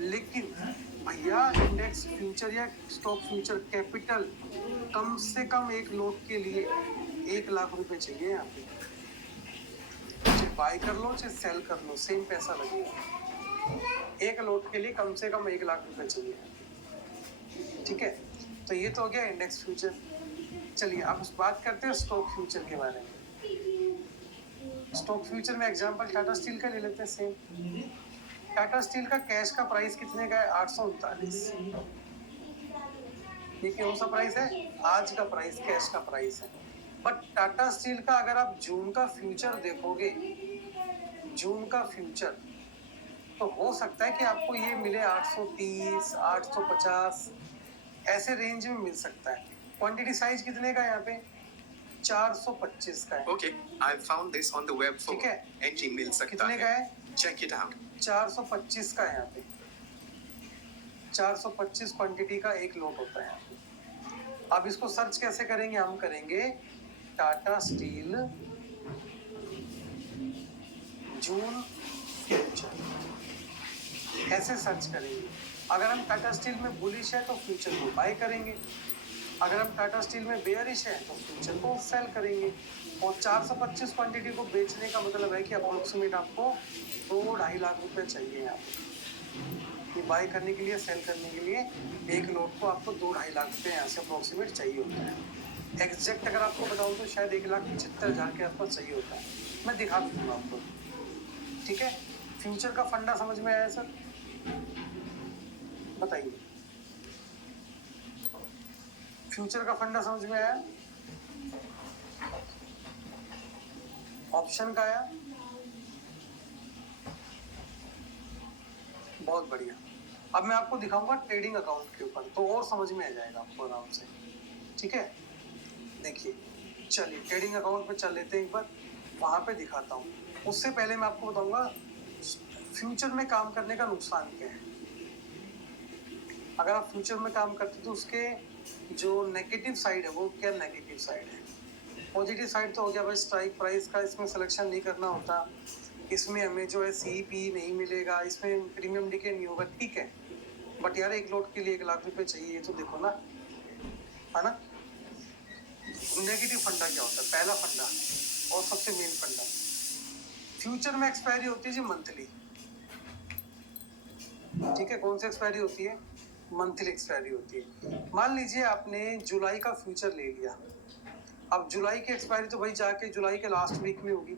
लेकिन भैया इंडेक्स फ्यूचर या स्टॉक फ्यूचर कैपिटल कम से कम एक लॉट के लिए 1 लाख रुपए चाहिए। यहाँ पे चाहे बाय कर लो चाहे सेल कर लो, सेम पैसा लगेगा। एक लॉट के लिए कम से कम 1 लाख रुपए चाहिए, ठीक है। तो ये तो हो गया इंडेक्स फ्यूचर। चलिए अब बात करते हैं स्टॉक फ्यूचर के बारे में। स्टॉक फ्यूचर में एग्जांपल टाटा स्टील का ले लेते हैं। सेम टाटा स्टील का कैश का प्राइस कितने का है? 839। ये कौन सा प्राइस है? आज का प्राइस, कैश का प्राइस है। बट टाटा स्टील का अगर आप जून का फ्यूचर देखोगे, जून का फ्यूचर, तो हो सकता है कि आपको ये मिले 830, 850, ऐसे रेंज में मिल सकता है। क्वांटिटी साइज कितने का है यहाँ पे? 425 का है। Okay, I found this on the web for ठीक है। NG मिल सकता कितने का है। है? Check it out. 425 का है यहाँ पे। 425 क्वांटिटी का एक लॉट होता है यहाँ पे। अब इसको सर्च कैसे करेंगे? हम करेंगे टाटा स्टील जून फ्यूचर, ऐसे सर्च करेंगे। अगर हम टाटा स्टील में बुलिश है तो फ्यूचर को बाय करेंगे, अगर हम टाटा स्टील में बेयरिश है तो फ्यूचर को सेल करेंगे। और 425 क्वांटिटी को बेचने का मतलब है कि अप्रोक्सीमेट आपको 2-2.5 लाख रुपए चाहिए यहाँ पे। ये बाय करने के लिए, सेल करने के लिए एक लॉट को आपको 2-2.5 लाख रुपए यहाँ से अप्रोक्सीमेट चाहिए होता है। एग्जैक्ट अगर आपको बताऊँ तो शायद 1,75,000 के आसपास चाहिए होता है। मैं दिखा दूंगा आपको, ठीक है। फ्यूचर का फंडा समझ में आया सर? बताइए, फ्यूचर का फंडा समझ में आया? ऑप्शन का आया? बहुत बढ़िया। अब मैं आपको दिखाऊंगा ट्रेडिंग अकाउंट के ऊपर, तो और समझ में आ जाएगा आपको आराम से, ठीक है। देखिए, चलिए ट्रेडिंग अकाउंट पे चल लेते हैं एक बार, वहां पे दिखाता हूँ। उससे पहले मैं आपको बताऊंगा फ्यूचर में काम करने का नुकसान क्या है। अगर आप फ्यूचर में काम करते तो उसके जो नेगेटिव साइड है वो क्या नेगेटिव साइड है? पॉजिटिव साइड तो हो गया भाई स्ट्राइक प्राइस का इसमें सिलेक्शन नहीं करना होता, इसमें हमें जो है CEPE नहीं मिलेगा, इसमें प्रीमियम डीके नहीं होगा, ठीक है। बट यार एक लॉट के लिए 1 लाख रुपए चाहिए, तो देखो ना, है ना। नेगेटिव फंडा क्या होता है? पहला फंडा और सबसे मेन फंडा, फ्यूचर में एक्सपायरी होती है जी मंथली, ठीक है। कौन सी एक्सपायरी होती है? मंथली एक्सपायरी होती है। मान लीजिए आपने जुलाई का फ्यूचर ले लिया, अब जुलाई की एक्सपायरी तो भाई जाके जुलाई के लास्ट वीक में होगी।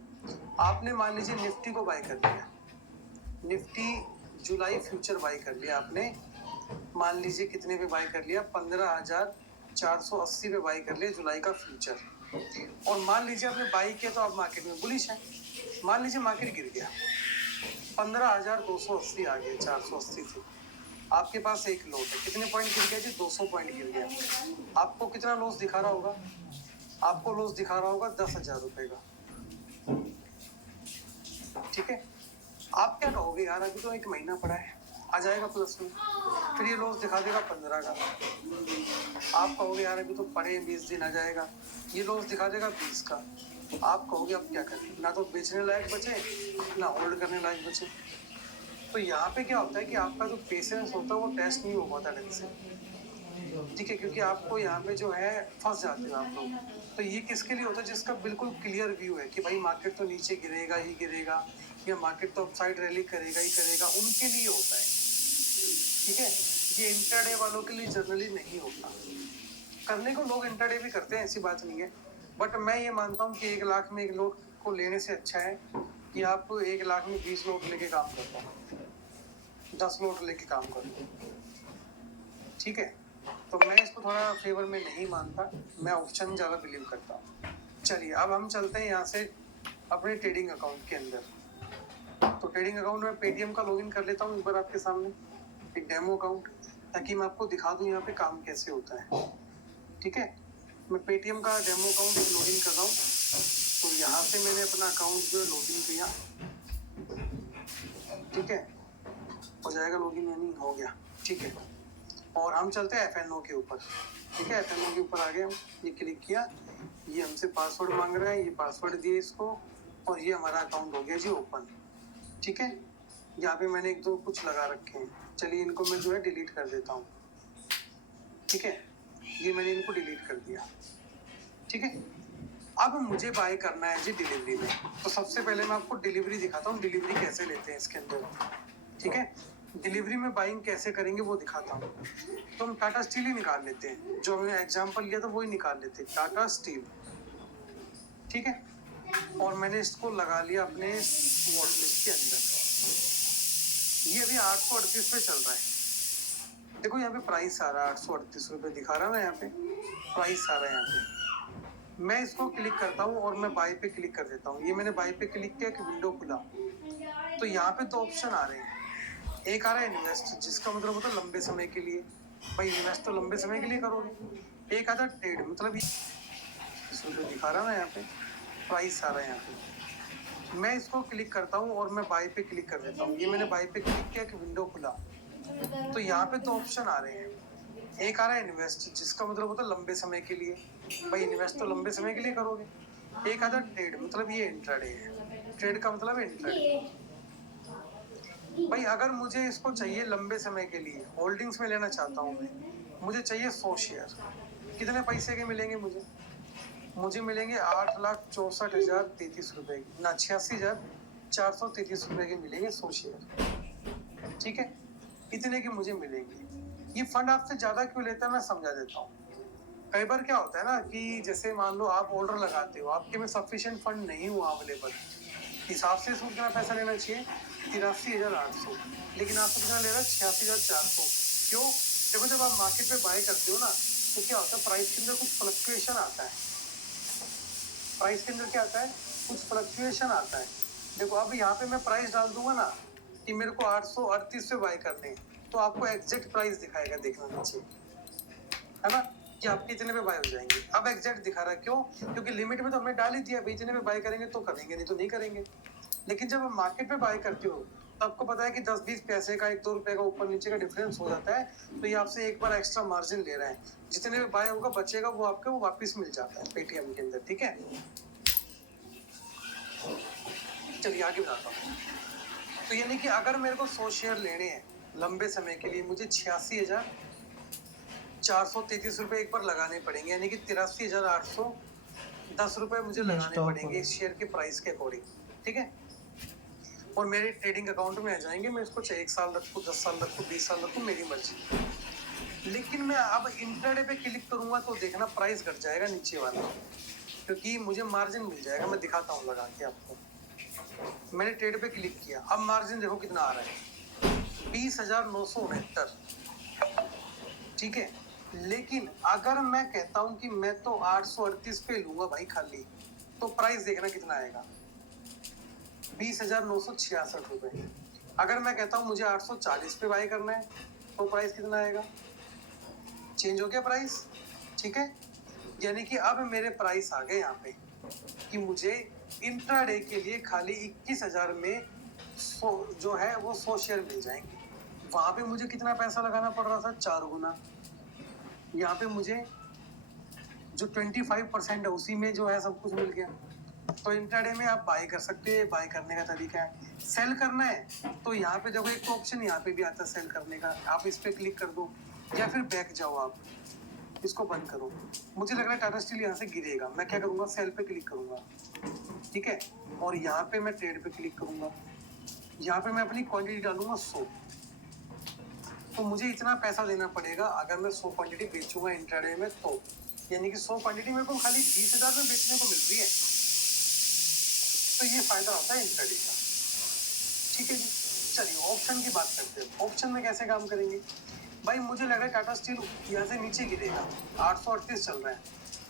आपने मान लीजिए निफ्टी को बाय कर लिया, निफ्टी जुलाई फ्यूचर बाय कर लिया आपने, मान लीजिए कितने पे बाय कर लिया? 15,480 पे बाय कर लिया जुलाई का फ्यूचर। और मान लीजिए आपने बाय किया तो आप मार्केट में बुलिश है, मान लीजिए मार्केट गिर गया 15,280 आ गया 480 से, आपके पास एक लॉट है, कितने पॉइंट गिर गया जी? 200 पॉइंट गिर गया। आपको कितना लॉस दिखा रहा होगा? आपको लॉस दिखा रहा होगा 10,000 रुपए का। ठीक है, आप क्या कहोगे यार अभी तो 1 महीना पड़ा है, आ जाएगा प्लस में, फिर ये लॉस दिखा देगा 15 का। आप कहोगे यार अभी तो पड़े 20 दिन, आ जाएगा, ये लॉस दिखा देगा 20 का। आप कहोगे अब क्या करें, ना तो बेचने लायक बचे ना होल्ड करने लायक बचे। तो यहाँ पे क्या होता है कि आपका जो पेशेंस होता है वो टेस्ट नहीं हो पाता ढंग से, ठीक है, क्योंकि आपको यहाँ पे जो है फंस जाते हो आप लोग। तो ये किसके लिए होता है, जिसका बिल्कुल क्लियर व्यू है कि भाई मार्केट तो नीचे गिरेगा ही गिरेगा या मार्केट तो अपसाइड रैली करेगा ही करेगा, उनके लिए होता है, ठीक है। ये इंट्राडे वालों के लिए जनरली नहीं होता। करने को लोग इंट्राडे भी करते हैं, ऐसी बात नहीं है, बट मैं ये मानता हूँ कि 1 लाख में 1 लोट को लेने से अच्छा है कि आप 1 लाख में 20 लोट लेके काम करते हो, 10 लोट लेके काम करते हो, ठीक है। तो मैं इसको थोड़ा फेवर में नहीं मानता, मैं ऑप्शन ज़्यादा बिलीव करता हूँ। चलिए अब हम चलते हैं यहाँ से अपने ट्रेडिंग अकाउंट के अंदर। तो ट्रेडिंग अकाउंट में पेटीएम का लॉगिन कर लेता हूँ एक बार आपके सामने, एक डेमो अकाउंट, ताकि मैं आपको दिखा दूँ यहाँ पे काम कैसे होता है, ठीक है। मैं पेटीएम का डेमो अकाउंट एक लॉगिन कर रहा हूँ। तो यहाँ से मैंने अपना अकाउंट जो है लॉगिन किया, ठीक है, हो जाएगा लॉगिन, यानी हो गया, ठीक है। और हम चलते हैं एफएनओ के ऊपर, ठीक है। एफएनओ के ऊपर आ गए हम, ये क्लिक किया, ये हमसे पासवर्ड मांग रहा है, ये पासवर्ड दिए इसको, और ये हमारा अकाउंट हो गया जी ओपन, ठीक है। यहाँ पे मैंने 1-2 कुछ लगा रखे हैं, चलिए इनको मैं जो है डिलीट कर देता हूँ, ठीक है। ये मैंने इनको डिलीट कर दिया, ठीक है। अब मुझे बाय करना है जी डिलीवरी में। तो सबसे पहले मैं आपको डिलीवरी दिखाता हूँ, डिलीवरी कैसे लेते हैं इसके अंदर, ठीक है। डिलीवरी में बाइंग कैसे करेंगे वो दिखाता हूँ। तो हम टाटा स्टील ही निकाल लेते हैं, जो हमने एग्जाम्पल लिया था वही निकाल लेते हैं, टाटा स्टील, ठीक है। और मैंने इसको लगा लिया अपने वॉच लिस्ट के अंदर। ये अभी 838 पे चल रहा है, देखो यहाँ पे प्राइस आ रहा है 838 रुपये दिखा रहा है ना, यहाँ पे प्राइस आ रहा है यहाँ पे। मैं इसको क्लिक करता हूँ और मैं बाय पे क्लिक कर देता हूँ। ये मैंने बाय पे क्लिक किया कि विंडो खुला, तो यहाँ पे 2 ऑप्शन आ रहे हैं। एक आ रहा है इन्वेस्ट, जिसका मतलब होता है लंबे समय के लिए, भाई इन्वेस्ट तो लंबे समय के लिए करोगे। एक आता है ट्रेड, मतलब इसमें तो दिखा रहा है ना यहाँ पे प्राइस आ रहा है यहाँ पे। मैं इसको क्लिक करता हूँ और मैं बाय पे क्लिक कर देता हूँ। ये मैंने बाय पे क्लिक किया कि विंडो खुला, तो यहाँ पे 2 ऑप्शन आ रहे हैं। एक आ रहा है इन्वेस्ट, जिसका मतलब होता है लंबे समय के लिए, भाई इन्वेस्ट तो लंबे समय के लिए करोगे। एक आता है ट्रेड, मतलब ये इंट्राडे है, ट्रेड का मतलब है इंट्राडे। भाई अगर मुझे इसको चाहिए लंबे समय के लिए, होल्डिंग्स में लेना चाहता हूँ मैं, मुझे चाहिए 100 शेयर, कितने पैसे के मिलेंगे मुझे मिलेंगे 8,64,033 रुपए की, ना 86,433 रुपए के मिलेंगे 100 शेयर, ठीक है। इतने के मुझे मिलेंगे। ये फंड आपसे ज्यादा क्यों लेता है मैं समझा देता हूँ। कई बार क्या होता है ना कि जैसे मान लो आप ऑर्डर लगाते हो, आपके में सफिशिएंट फंड नहीं हुआ अवेलेबल, हिसाब से इसको कितना पैसा लेना चाहिए 83,800, लेकिन आपको कितना ले रहा है 86,400। क्यों? देखो जब आप मार्केट में बाय करते हो ना, तो क्या होता है प्राइस के अंदर कुछ फ्लक्चुएशन आता है, प्राइस के अंदर क्या आता है, कुछ फ्लक्चुएशन आता है। देखो अब यहाँ पे मैं प्राइस डाल दूंगा ना कि मेरे को 838 पे बाय करने, तो आपको एग्जैक्ट प्राइस दिखाएगा, देखना नीचे, है ना, कि आपके इतने पे बाय हो जाएंगे। अब एग्जैक्ट दिखा रहा है, क्यों? क्योंकि लिमिट में तो हमने डाल ही दिया, भाई इतने पे बाय करेंगे तो करेंगे, नहीं तो नहीं करेंगे। लेकिन जब आप मार्केट में बाय करते हो तो आपको पता है कि 10-20 पैसे का, 1-2 रुपए का ऊपर नीचे का डिफरेंस हो जाता है, तो ये आपसे एक बार एक्स्ट्रा मार्जिन ले रहा है, जितने में बाय होगा बचेगा वो आपको वो वापस मिल जाता है पेटीएम के अंदर, ठीक है। चलिए आगे बताता हूँ। तो यानी कि अगर मेरे को 100 शेयर लेने हैं लंबे समय के लिए, मुझे 86,433 रुपए एक बार लगाने पड़ेंगे, यानी कि 83,810 रुपए मुझे लगाने पड़ेंगे इस शेयर के प्राइस के अकॉर्डिंग, ठीक है। और मेरे ट्रेडिंग अकाउंट में आ जाएंगे, मैं इसको चाहे 1 साल रखूँ, 10 साल रखूँ, 20 साल रखूँ, मेरी मर्जी। लेकिन मैं अब इंट्राडे पे क्लिक करूंगा तो देखना प्राइस घट जाएगा नीचे वाला, क्योंकि मुझे मार्जिन मिल जाएगा। मैं दिखाता हूँ लगा के आपको। मैंने ट्रेड पे क्लिक किया, अब मार्जिन देखो कितना आ रहा है 20,969, ठीक है। लेकिन अगर मैं कहता हूं कि मैं तो 838 पे लूंगा भाई खाली, तो प्राइस देखना कितना आएगा 20,966 रुपए। अगर मैं कहता हूं मुझे 840 पे बाय करना है, तो प्राइस कितना आएगा, चेंज हो गया प्राइस, ठीक है। यानी कि अब मेरे प्राइस आ गए यहाँ पे कि मुझे इंट्राडे के लिए खाली 21,000 में 100 जो है वो 100 शेयर मिल जाएंगे। वहां पे मुझे कितना पैसा लगाना पड़ रहा था, 4 गुना। यहाँ पे मुझे जो 25% है उसी में जो है सब कुछ मिल गया। तो इंट्राडे में आप बाय कर सकते हैं, बाय करने का तरीका है। सेल करना है तो यहाँ पे देखो एक ऑप्शन यहाँ पे भी आता है सेल करने का, आप इस पे क्लिक कर दो या फिर बैक जाओ, आप इसको बंद करो। मुझे लग रहा है टाटा स्टील यहाँ से गिरेगा, मैं क्या करूँगा, सेल पे क्लिक करूँगा, ठीक है। और यहाँ पे मैं ट्रेड पे क्लिक करूँगा, यहाँ पे मैं अपनी क्वांटिटी डालूंगा 100। तो मुझे इतना पैसा देना पड़ेगा अगर मैं 100 क्वांटिटी बेचूंगा इंट्राडे में, तो यानी कि 100 क्वांटिटी मेरे को खाली 20,000 में बेचने को मिल रही है। तो ये फायदा होता है इंट्राडे का, ठीक है जी। चलिए ऑप्शन की बात करते हैं। ऑप्शन में कैसे काम करेंगे भाई, मुझे लग रहा है टाटा स्टील यहाँ से नीचे गिरेगा, 838 चल रहा है।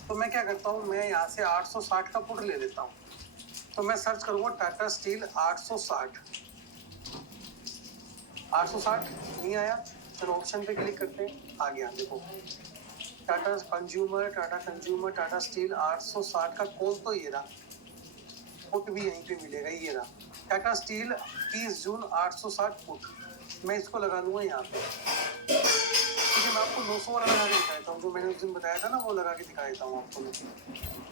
तो मैं क्या करता हूँ, मैं यहाँ से 860 का पुट ले लेता हूँ। तो मैं सर्च करूंगा टाटा स्टील 860। 860 नहीं आया, चलो ऑप्शन पे क्लिक करते हैं, आ गया देखो, टाटा कंज्यूमर टाटा स्टील 860 का कॉल तो ये रहा, पुट भी यहीं पे मिलेगा, ये रहा टाटा स्टील 30 जून 860 पुट। मैं इसको लगा लूंगा यहाँ पे, ठीक है। मैं आपको 900 वाला लगा के दिखाता हूँ, जो मैंने उस दिन बताया था ना, वो लगा के दिखा देता हूँ आपको। मैं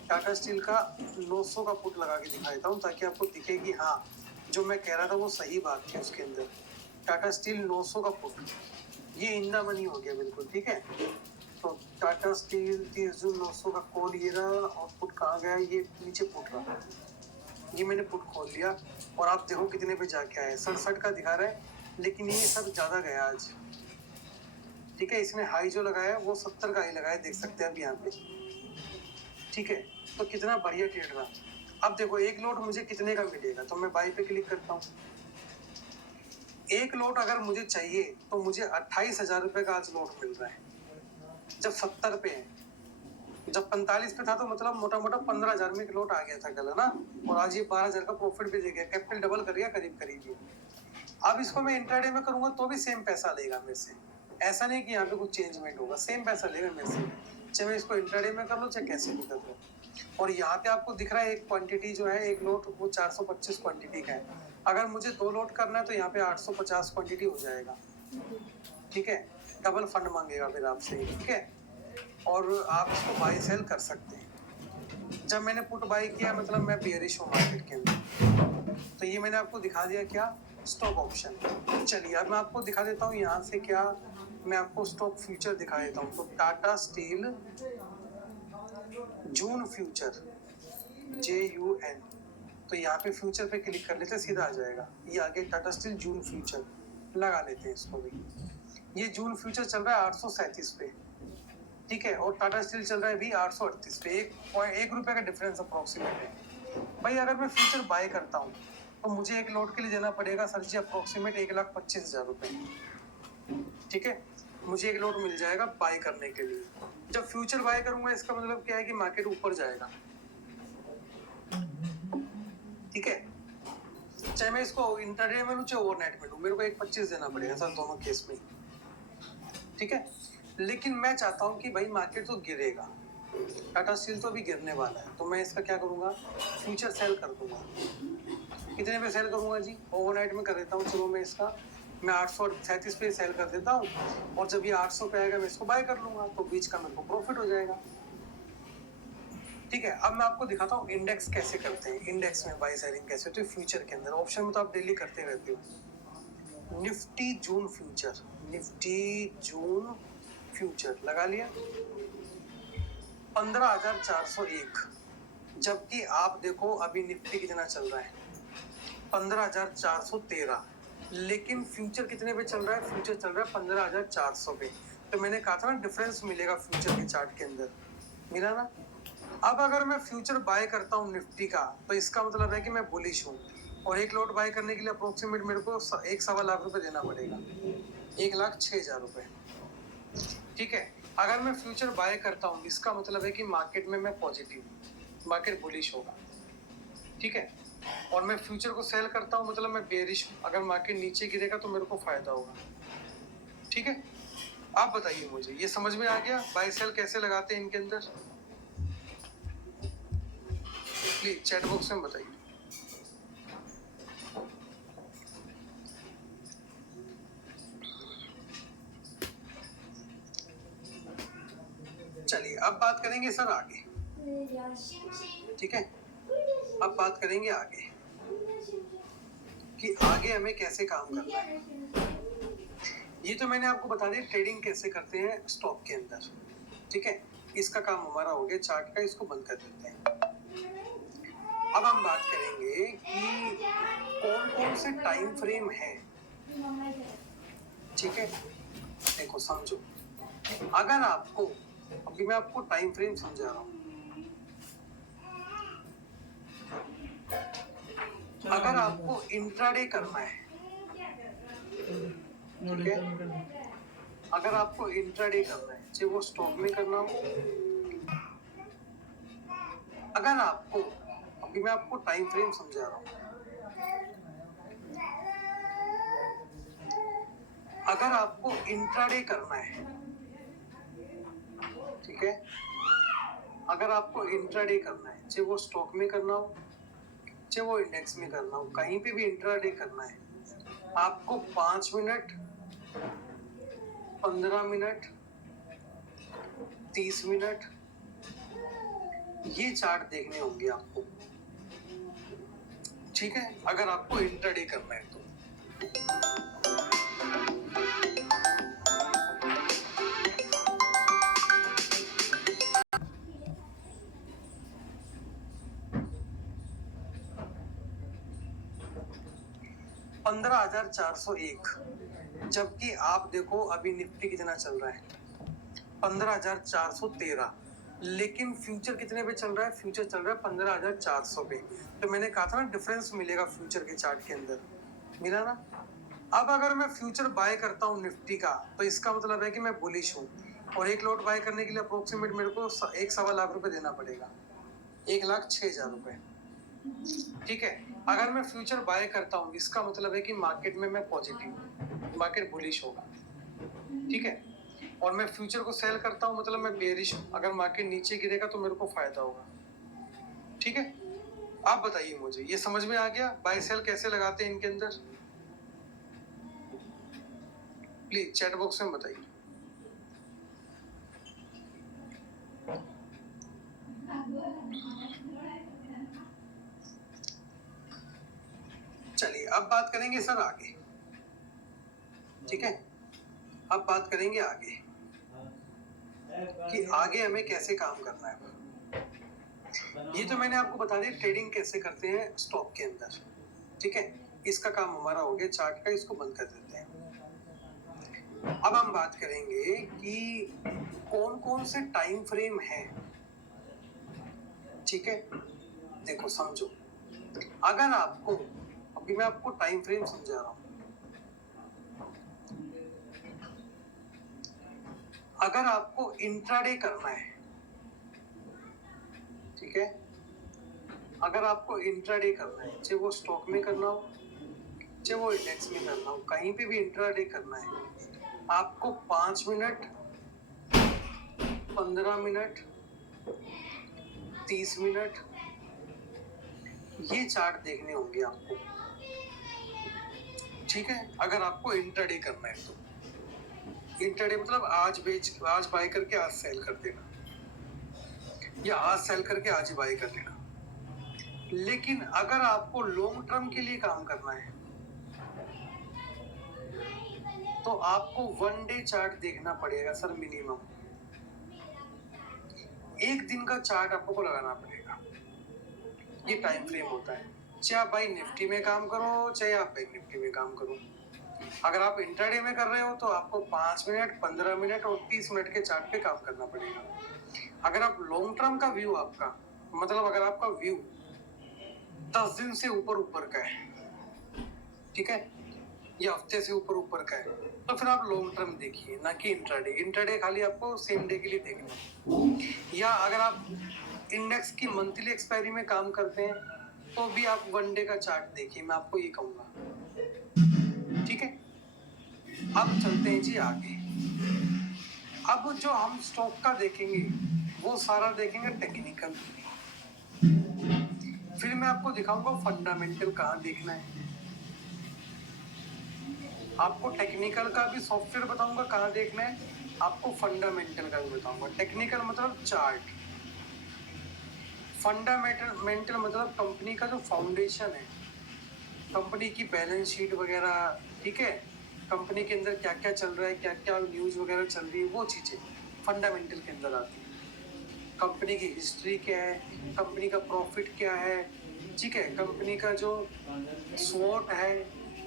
टाटा स्टील का 900 का पुट लगा के दिखा देता हूँ ताकि आपको दिखे कि हाँ जो मैं कह रहा था वो सही बात थी उसके अंदर। टाटा स्टील 900 का पुट, ये इंदा मनी हो गया बिल्कुल, ठीक है। तो टाटा स्टील 30 जून 900 का कॉल ये रहा, और पुट कहाँ गया, ये नीचे पुट रहा, ये मैंने पुट खोल लिया। और आप देखो कितने पे जाके आए, 67 का दिखा रहा है, लेकिन ये सब ज्यादा गया आज, ठीक है। इसने हाई जो लगाया वो 70 का हाई लगाया, देख सकते हैं अब यहाँ पे, ठीक है। तो कितना बढ़िया ट्रेड रहा। अब देखो एक लोट मुझे कितने का मिलेगा, तो मैं बाई पे क्लिक करता हूँ। एक लोट अगर मुझे चाहिए तो मुझे 28,000 रुपए का आज लोट मिल रहा है, जब 70 पे है। जब 45 पे था तो मतलब मोटा मोटा 15,000 में एक लोट आ गया था कल, है ना। और आज ये 12,000 का प्रॉफिट भी दे गया, कैपिटल डबल कर गया करीब करीब ये। अब इसको मैं इंट्राडे में करूंगा तो भी सेम पैसा लेगा मेरे से, ऐसा नहीं कि यहाँ पे कुछ चेंजमेंट होगा, सेम पैसा लेगा मेरे से, चाहे मैं इसको इंट्राडे में कर लूँ चाहे कैसे भी कर लूँ। और यहाँ पे आपको दिख रहा है एक क्वांटिटी जो है, एक लोट वो 425 क्वांटिटी का है। अगर मुझे 2 लोट करना है तो यहाँ पे 850 क्वांटिटी हो जाएगा, ठीक है। डबल फंड मांगेगा फिर आपसे, ठीक है। और आप इसको बाई सेल कर सकते हैं। जब मैंने पुट बाई किया मतलब मैं बेयरिश हूँ मार्केट के अंदर, तो ये मैंने आपको दिखा दिया क्या, स्टॉक ऑप्शन। चलिए अब मैं आपको दिखा देता हूँ यहाँ से क्या, मैं आपको स्टॉक फ्यूचर दिखा देता हूँ। तो टाटा स्टील जून फ्यूचर, JUN, तो यहाँ पे फ्यूचर पे क्लिक कर लेते सीधा आ जाएगा, ये आगे टाटा स्टील जून फ्यूचर लगा लेते हैं इसको भी। ये जून फ्यूचर चल रहा है 837 पे, ठीक है। और टाटा स्टील चल रहा है अभी 838 पे, एक रुपए का डिफरेंस अप्रोक्सीमेट है। भाई अगर मैं फ्यूचर बाय करता हूँ तो मुझे एक लोट के लिए देना पड़ेगा सर जी अप्रोक्सीमेट 1,25,000 रुपए, ठीक है। मुझे एक लोट मिल जाएगा बाय करने के लिए। जब फ्यूचर बाय करूंगा इसका मतलब क्या है कि मार्केट ऊपर जाएगा, ठीक है। चाहे मैं इसको इंट्राडे में लूं चाहे ओवरनाइट में लूं, मेरे को 1,25 देना पड़ेगा सर दोनों केस में, ठीक है। लेकिन मैं चाहता हूं कि भाई मार्केट तो गिरेगा, टाटा स्टील तो भी गिरने वाला है, तो मैं इसका क्या करूंगा, फ्यूचर सेल कर दूंगा। कितने पे सेल करूंगा जी, ओवरनाइट में कर देता हूँ, चलो मैं इसका 837 पे सेल कर देता हूँ, और जब ये 800 पे आएगा मैं इसको बाय कर लूंगा, तो बीच का मेरे को प्रॉफिट हो जाएगा, ठीक है। अब मैं आपको दिखाता हूँ इंडेक्स कैसे करते हैं, इंडेक्स में बाय सेलिंग कैसे होती है फ्यूचर के अंदर। ऑप्शन में तो आप डेली करते रहते हो। Nifty June future, Nifty June future लगा लिया 15,401, जबकि आप देखो अभी निफ्टी कितना चल रहा है 15,413, लेकिन फ्यूचर कितने पे चल रहा है, फ्यूचर चल रहा है 15,400 पे। तो मैंने कहा था ना डिफरेंस मिलेगा फ्यूचर के चार्ट के अंदर, मिला ना। अब अगर मैं फ्यूचर बाय करता हूँ निफ्टी का तो इसका मतलब है कि मैं बुलिश हूँ, और एक लोट बाय करने के लिए अप्रोक्सीमेट मेरे को 1.25 लाख रुपए देना पड़ेगा, 1,06,000 रुपए, ठीक है। अगर मैं फ्यूचर बाय करता हूँ इसका मतलब है कि मार्केट में मैं पॉजिटिव हूँ, मार्केट बुलिश होगा, ठीक है। और मैं फ्यूचर को सेल करता हूँ मतलब मैं बेरिश हूँ, अगर मार्केट नीचे गिरेगा तो मेरे को फायदा होगा, ठीक है। आप बताइए मुझे ये समझ में आ गया बाय सेल कैसे लगाते हैं इनके अंदर। प्लीज चैट बॉक्स में बताइए। चलिए अब बात करेंगे सर आगे, ठीक है। अब बात करेंगे आगे कि आगे हमें कैसे काम करना है। ये तो मैंने आपको बता दिया ट्रेडिंग कैसे करते हैं स्टॉक के अंदर, ठीक है। इसका काम हमारा हो गया चार्ट का, इसको बंद कर देते हैं। अब हम बात करेंगे कि कौन कौन से टाइम फ्रेम है, ठीक है। देखो समझो, अगर आपको, अभी मैं आपको टाइम फ्रेम समझा रहा हूँ। अगर आपको इंट्राडे करना है, ठीक है, अगर आपको इंट्राडे करना है, चाहे वो स्टॉक में करना हो, अगर आपको, अभी मैं आपको टाइम फ्रेम समझा रहा हूँ। अगर आपको इंट्राडे करना है, ठीक है, अगर आपको इंट्राडे करना है, चाहे वो स्टॉक में करना हो, चाहे वो इंडेक्स में करना हो, कहीं पे भी इंट्राडे करना है, आपको 5 मिनट, 15 मिनट, 30 मिनट ये चार्ट देखने होंगे आपको, ठीक है, अगर आपको इंट्राडे करना है तो। $15,401, जबकि आप देखो अभी निफ्टी कितना चल रहा है, 15,413, लेकिन फ्यूचर कितने पे चल रहा है, फ्यूचर चल रहा है 15,400 पे। तो मैंने कहा था ना डिफरेंस मिलेगा फ्यूचर के चार्ट के अंदर, मिला ना। अब अगर मैं फ्यूचर बाय करता हूँ निफ्टी का, तो इसका मतलब है कि मैं बुलिश हूँ, और एक लॉट बाय करने के लिए अप्रोक्सीमेट मेरे को 1.25 लाख रुपए देना पड़ेगा, 1,06,000 रुपए, ठीक है। अगर मैं फ्यूचर बाय करता हूँ, इसका मतलब है कि मार्केट में मैं पॉजिटिव हूँ, मार्केट बुलिश होगा, ठीक है। और मैं फ्यूचर को सेल करता हूँ, मतलब मैं बेरिश हूँ, अगर मार्केट नीचे गिरेगा तो मेरे को फायदा होगा, ठीक है। आप बताइए मुझे, ये समझ में आ गया बाय सेल कैसे लगाते हैं इनके अंदर? प्लीज चैट बॉक्स में बताइए। चलिए अब बात करेंगे सर आगे, ठीक है। अब बात करेंगे आगे कि आगे हमें कैसे काम करना है। ये तो मैंने आपको बता दिया ट्रेडिंग कैसे करते हैं स्टॉक के अंदर, ठीक है। इसका काम हमारा हो गया चार्ट का, इसको बंद कर देते हैं। अब हम बात करेंगे कि कौन कौन से टाइम फ्रेम है, ठीक है। देखो समझो, अगर आपको, अभी मैं आपको टाइम फ्रेम समझा रहा हूँ। अगर आपको इंट्राडे करना है, ठीक है, अगर आपको इंट्राडे करना है, चाहे वो स्टॉक में करना हो, चाहे वो इंडेक्स में करना हो, कहीं पे भी इंट्राडे करना है, आपको 5 मिनट, 15 मिनट, 30 मिनट ये चार्ट देखने होंगे आपको, ठीक है, अगर आपको इंट्राडे करना है तो। इंट्राडे मतलब आज बाय करके आज सेल कर देना, या आज सेल करके आज ही बाय कर लेना। लेकिन अगर आपको लॉन्ग टर्म के लिए काम करना है, तो आपको 1 डे चार्ट देखना पड़ेगा सर, मिनिमम 1 दिन का चार्ट आपको लगाना पड़ेगा। ये टाइम फ्रेम होता है, चाहे आप भाई निफ्टी में काम करो, चाहे आप बैंक निफ्टी में काम करो। अगर आप इंट्राडे में कर रहे हो तो आपको 5 मिनट, 15 मिनट और 30 मिनट के चार्ट पे काम करना पड़ेगा। अगर आप लॉन्ग टर्म का व्यू, आपका मतलब अगर आपका व्यू 10 दिन से ऊपर का है, ठीक है, या हफ्ते से ऊपर का है, तो फिर आप लॉन्ग टर्म देखिए, ना कि इंट्राडे। इंट्राडे खाली आपको सेम डे के लिए देखना। या अगर आप इंडेक्स की मंथली एक्सपायरी में काम करते हैं, तो भी आप 1 डे का चार्ट देखिए, मैं आपको ये कहूंगा, ठीक है। अब चलते हैं जी आगे। अब जो हम स्टॉक का देखेंगे, वो सारा देखेंगे टेक्निकल। फिर मैं आपको दिखाऊंगा फंडामेंटल कहाँ देखना है, आपको टेक्निकल का भी सॉफ्टवेयर बताऊंगा कहाँ देखना है, आपको फंडामेंटल का भी बताऊंगा। टेक्निकल मतलब चार्ट, फंडामेंटल मतलब कंपनी का जो फाउंडेशन है, कंपनी की बैलेंस शीट वगैरह, ठीक है, कंपनी के अंदर क्या क्या चल रहा है, क्या क्या न्यूज़ वगैरह चल रही है, वो चीज़ें फंडामेंटल के अंदर आती है। कंपनी की हिस्ट्री क्या है, कंपनी का प्रॉफिट क्या है, ठीक है, कंपनी का जो स्वॉट है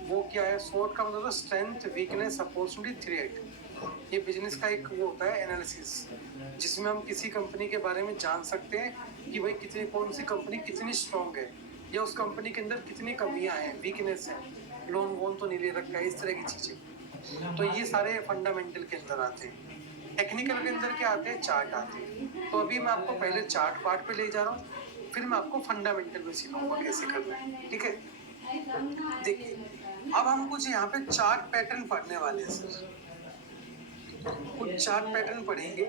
वो क्या है। स्वॉट का मतलब स्ट्रेंथ, वीकनेस, अपॉर्चुनिटी, थ्रेट। ये बिजनेस का एक वो होता है एनालिसिस, जिसमें हम किसी कंपनी के बारे में जान सकते हैं कि भाई कितनी, कौन सी कंपनी कितनी स्ट्रांग है, या उस कंपनी के अंदर कितनी कमियां हैं, वीकनेस है, लोन वोन तो नहीं ले रखा है, इस तरह की चीजें। तो ये सारे फंडामेंटल के अंदर आते हैं। टेक्निकल के अंदर क्या आते हैं, चार्ट आते हैं। तो अभी मैं आपको पहले चार्ट पार्ट पे ले जा रहा हूँ, फिर मैं आपको फंडामेंटल में सिखाऊंगा कैसे करना है, ठीक है। देखिए, अब हम कुछ यहाँ पे चार्ट पैटर्न पढ़ने वाले हैं सर। कुछ चार्ट पैटर्न पढ़ेंगे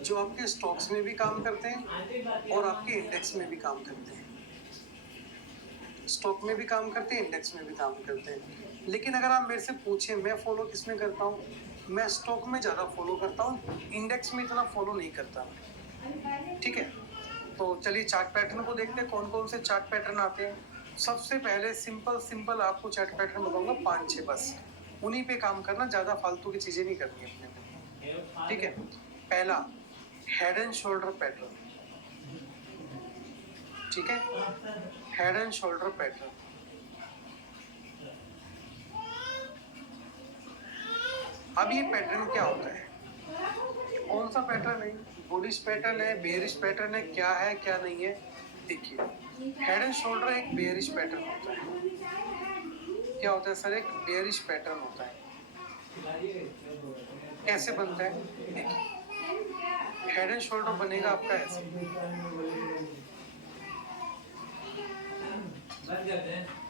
जो आपके स्टॉक्स में भी काम करते हैं और आपके इंडेक्स में भी काम करते हैं। स्टॉक में भी काम करते हैं, इंडेक्स में भी काम करते हैं। लेकिन अगर आप मेरे से पूछें मैं फॉलो किस में करता हूँ, मैं स्टॉक में ज़्यादा फॉलो करता हूँ, इंडेक्स में इतना फॉलो नहीं करता, ठीक है। तो चलिए चार्ट पैटर्न को देखते हैं, कौन कौन से चार्ट पैटर्न आते हैं। सबसे पहले सिंपल सिंपल आपको चार्ट पैटर्न बताऊंगा 5-6, बस उन्हीं पे काम करना, ज़्यादा फालतू की चीज़ें नहीं करनी अपने को, ठीक है। पहला हेड एंड शोल्डर पैटर्न, ठीक है, हेड एंड शोल्डर पैटर्न। अब ये पैटर्न क्या होता है, कौन सा पैटर्न है, बुलिश पैटर्न है, बेयरिश पैटर्न है, क्या है क्या नहीं है। देखिए, हेड एंड शोल्डर एक बेयरिश पैटर्न होता है। क्या होता है सर, एक बेयरिश पैटर्न होता है। कैसे बनता है, देखिए, हेड एंड शोल्डर बनेगा आपका ऐसे,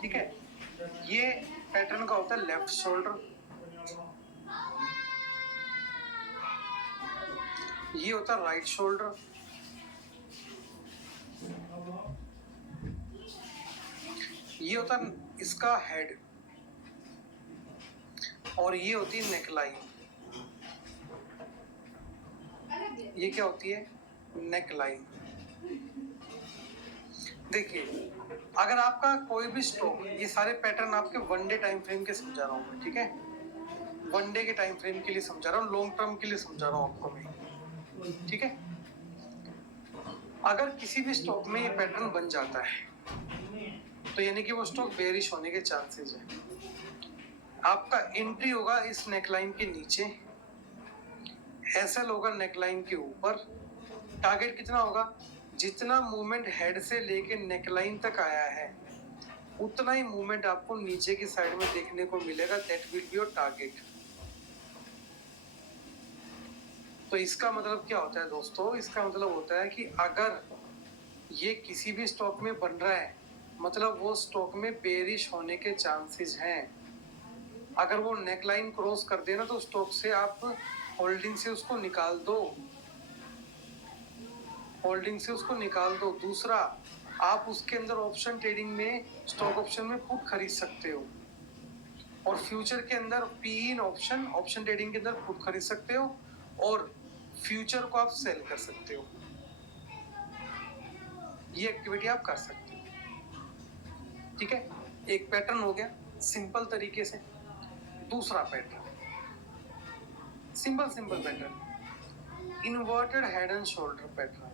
ठीक है। ये पैटर्न का होता है लेफ्ट शोल्डर, ये होता है राइट शोल्डर, ये होता है इसका हेड, और ये होती है नेकलाइन। ये क्या होती है, नेकलाइन। देखिए, अगर आपका कोई भी स्टॉक, ये सारे पैटर्न आपके वन डे टाइम फ्रेम के समझा रहा हूँ मैं, ठीक है, वन डे के टाइम फ्रेम के लिए समझा रहा हूँ, लॉन्ग टर्म के लिए समझा रहा हूँ आपको मैं, ठीक है। अगर किसी भी स्टॉक में ये पैटर्न बन जाता है तो यानी कि वो स्टॉक बेरिश होने के चांसेस है। आपका एंट्री होगा इस नेकलाइन के नीचे, एसएल होगा नेकलाइन के ऊपर। टारगेट कितना होगा, जितना मूवमेंट हेड से लेके नेकलाइन तक आया है उतना ही मूवमेंट आपको नीचे की साइड में देखने को मिलेगा, that will be your target. तो इसका मतलब क्या होता है दोस्तों, इसका मतलब होता है कि अगर ये किसी भी स्टॉक में बन रहा है, मतलब वो स्टॉक में बेरिश होने के चांसेस हैं। अगर वो नेकलाइन क्रॉस कर देना तो स्टॉक से आप होल्डिंग से उसको निकाल दो, होल्डिंग से उसको निकाल दो। दूसरा, आप उसके अंदर ऑप्शन ट्रेडिंग में, स्टॉक ऑप्शन में पुट खरीद सकते हो, और फ्यूचर के अंदर P in option, option trading के अंदर पुट खरीद सकते हो, और फ्यूचर को आप सेल कर सकते हो। ये एक्टिविटी आप कर सकते हो, ठीक है। एक पैटर्न हो गया सिंपल तरीके से। दूसरा pattern, simple simple pattern, inverted head and shoulder pattern.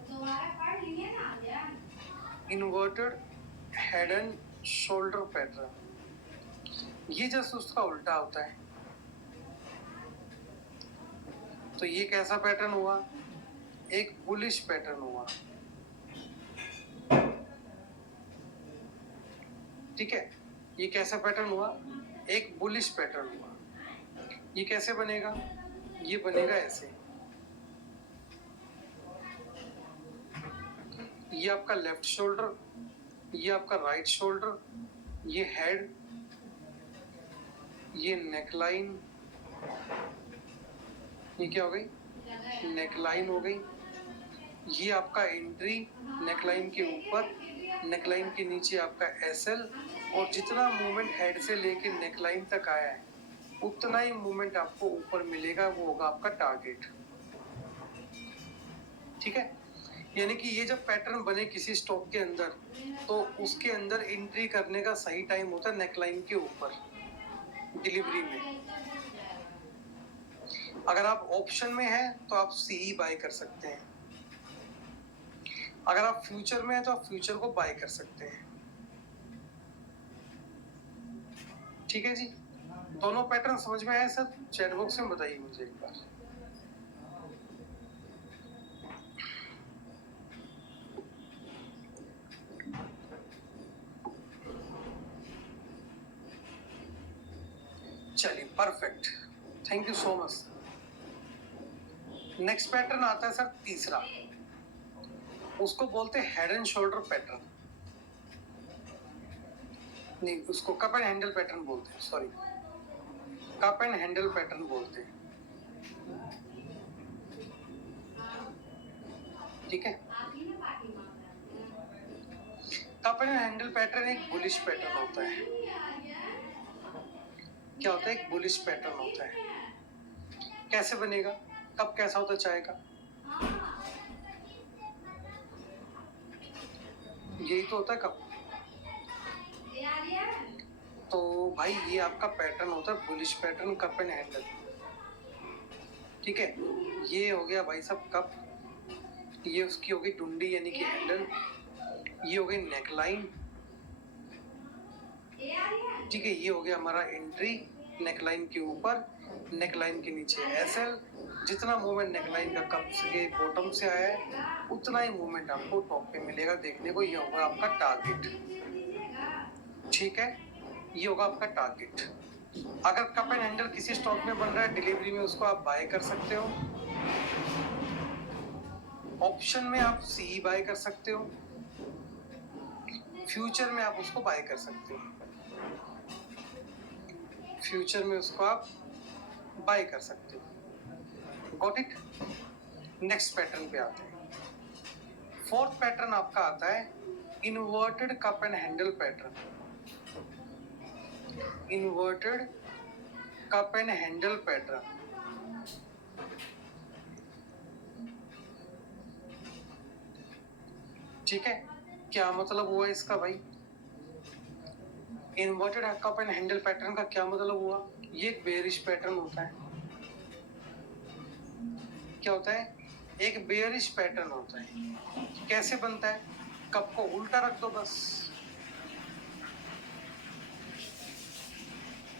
Inverted head and shoulder pattern, ये जस्ट उसका उल्टा होता है। तो ये कैसा पैटर्न हुआ, एक बुलिश पैटर्न हुआ, ठीक है। ये कैसा पैटर्न हुआ, एक बुलिश पैटर्न हुआ। ये कैसे बनेगा, ये बनेगा ऐसे, ये आपका लेफ्ट शोल्डर, ये आपका राइट शोल्डर, ये हेड, ये नेकलाइन, ये क्या हो गई, नेकलाइन हो गई। ये आपका एंट्री नेकलाइन के ऊपर, नेकलाइन के नीचे आपका एसएल, और जितना मूवमेंट हेड से लेके नेकलाइन तक आया है उतना ही मूवमेंट आपको ऊपर मिलेगा, वो होगा आपका टारगेट। ठीक है, यानी कि ये जब पैटर्न बने किसी स्टॉक के अंदर, तो उसके अंदर एंट्री करने का सही टाइम होता है नेकलाइन के ऊपर डिलीवरी में। अगर आप ऑप्शन में हैं तो आप सीई बाय कर सकते हैं, अगर आप फ्यूचर में हैं तो आप फ्यूचर को बाय कर सकते हैं। ठीक है जी, दोनों पैटर्न समझ में आए सर? चैट बॉक्स में बताइए मुझे एक बार। चलिए perfect, thank you so much. Next pattern आता है सर तीसरा, उसको बोलते हैं हेड एंड शोल्डर पैटर्न, नहीं उसको कप एंड हैंडल पैटर्न बोलते हैं, sorry cup and handle pattern बोलते हैं। ठीक है, कप एंड हैंडल पैटर्न एक बुलिश पैटर्न होता है। क्या होता है? एक बुलिश पैटर्न होता है। कैसे बनेगा, कब कैसा होता चाय का? यही तो होता है कब। तो भाई ये आपका पैटर्न होता है bullish pattern, cup and handle. ठीक है, ये हो गया भाई साहब कप, ये उसकी होगी डुंडी यानी कि हैंडल, ये हो गई नेकलाइन। ठीक है, ये हो गया हमारा एंट्री नेकलाइन के ऊपर, नेकलाइन के नीचे एसएल। जितना मूवमेंट नेकलाइन का कप से बॉटम से आया है उतना ही मूवमेंट आपको टॉप पे मिलेगा देखने को, ये होगा आपका टारगेट। ठीक है, ये होगा आपका टारगेट। अगर कप एंड हैंडल किसी स्टॉक में बन रहा है डिलीवरी में, उसको आप बाय कर सकते हो। ऑप्शन में आप सी बाय कर सकते हो, फ्यूचर में आप उसको बाय कर सकते हो, फ्यूचर में उसको आप बाय कर सकते हो। Got it? नेक्स्ट पैटर्न पे आते हैं। फोर्थ पैटर्न आपका आता है inverted cup and handle pattern. Inverted cup and handle pattern. ठीक है, क्या मतलब हुआ इसका भाई? Inverted cup and handle pattern का क्या मतलब हुआ? ये एक बेयरिश पैटर्न होता है। क्या होता है? एक बेयरिश पैटर्न होता है। कैसे बनता है? कप को उल्टा रख दो बस,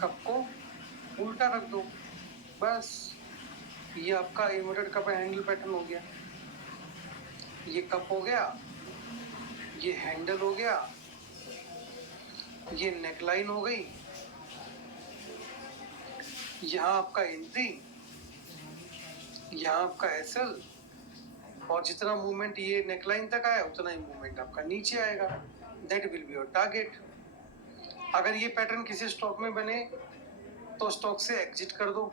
कप को उल्टा रख दो बस, ये आपका inverted cup and handle pattern हो गया। ये कप हो गया, ये हैंडल हो गया, ये नेकलाइन हो गई, यहाँ आपका एंट्री, यहाँ आपका एसएल, और जितना मूवमेंट ये नेकलाइन तक आया उतना ही मूवमेंट आपका नीचे आएगा। That will be your target. अगर ये पैटर्न किसी स्टॉक में बने तो स्टॉक से एग्जिट कर दो।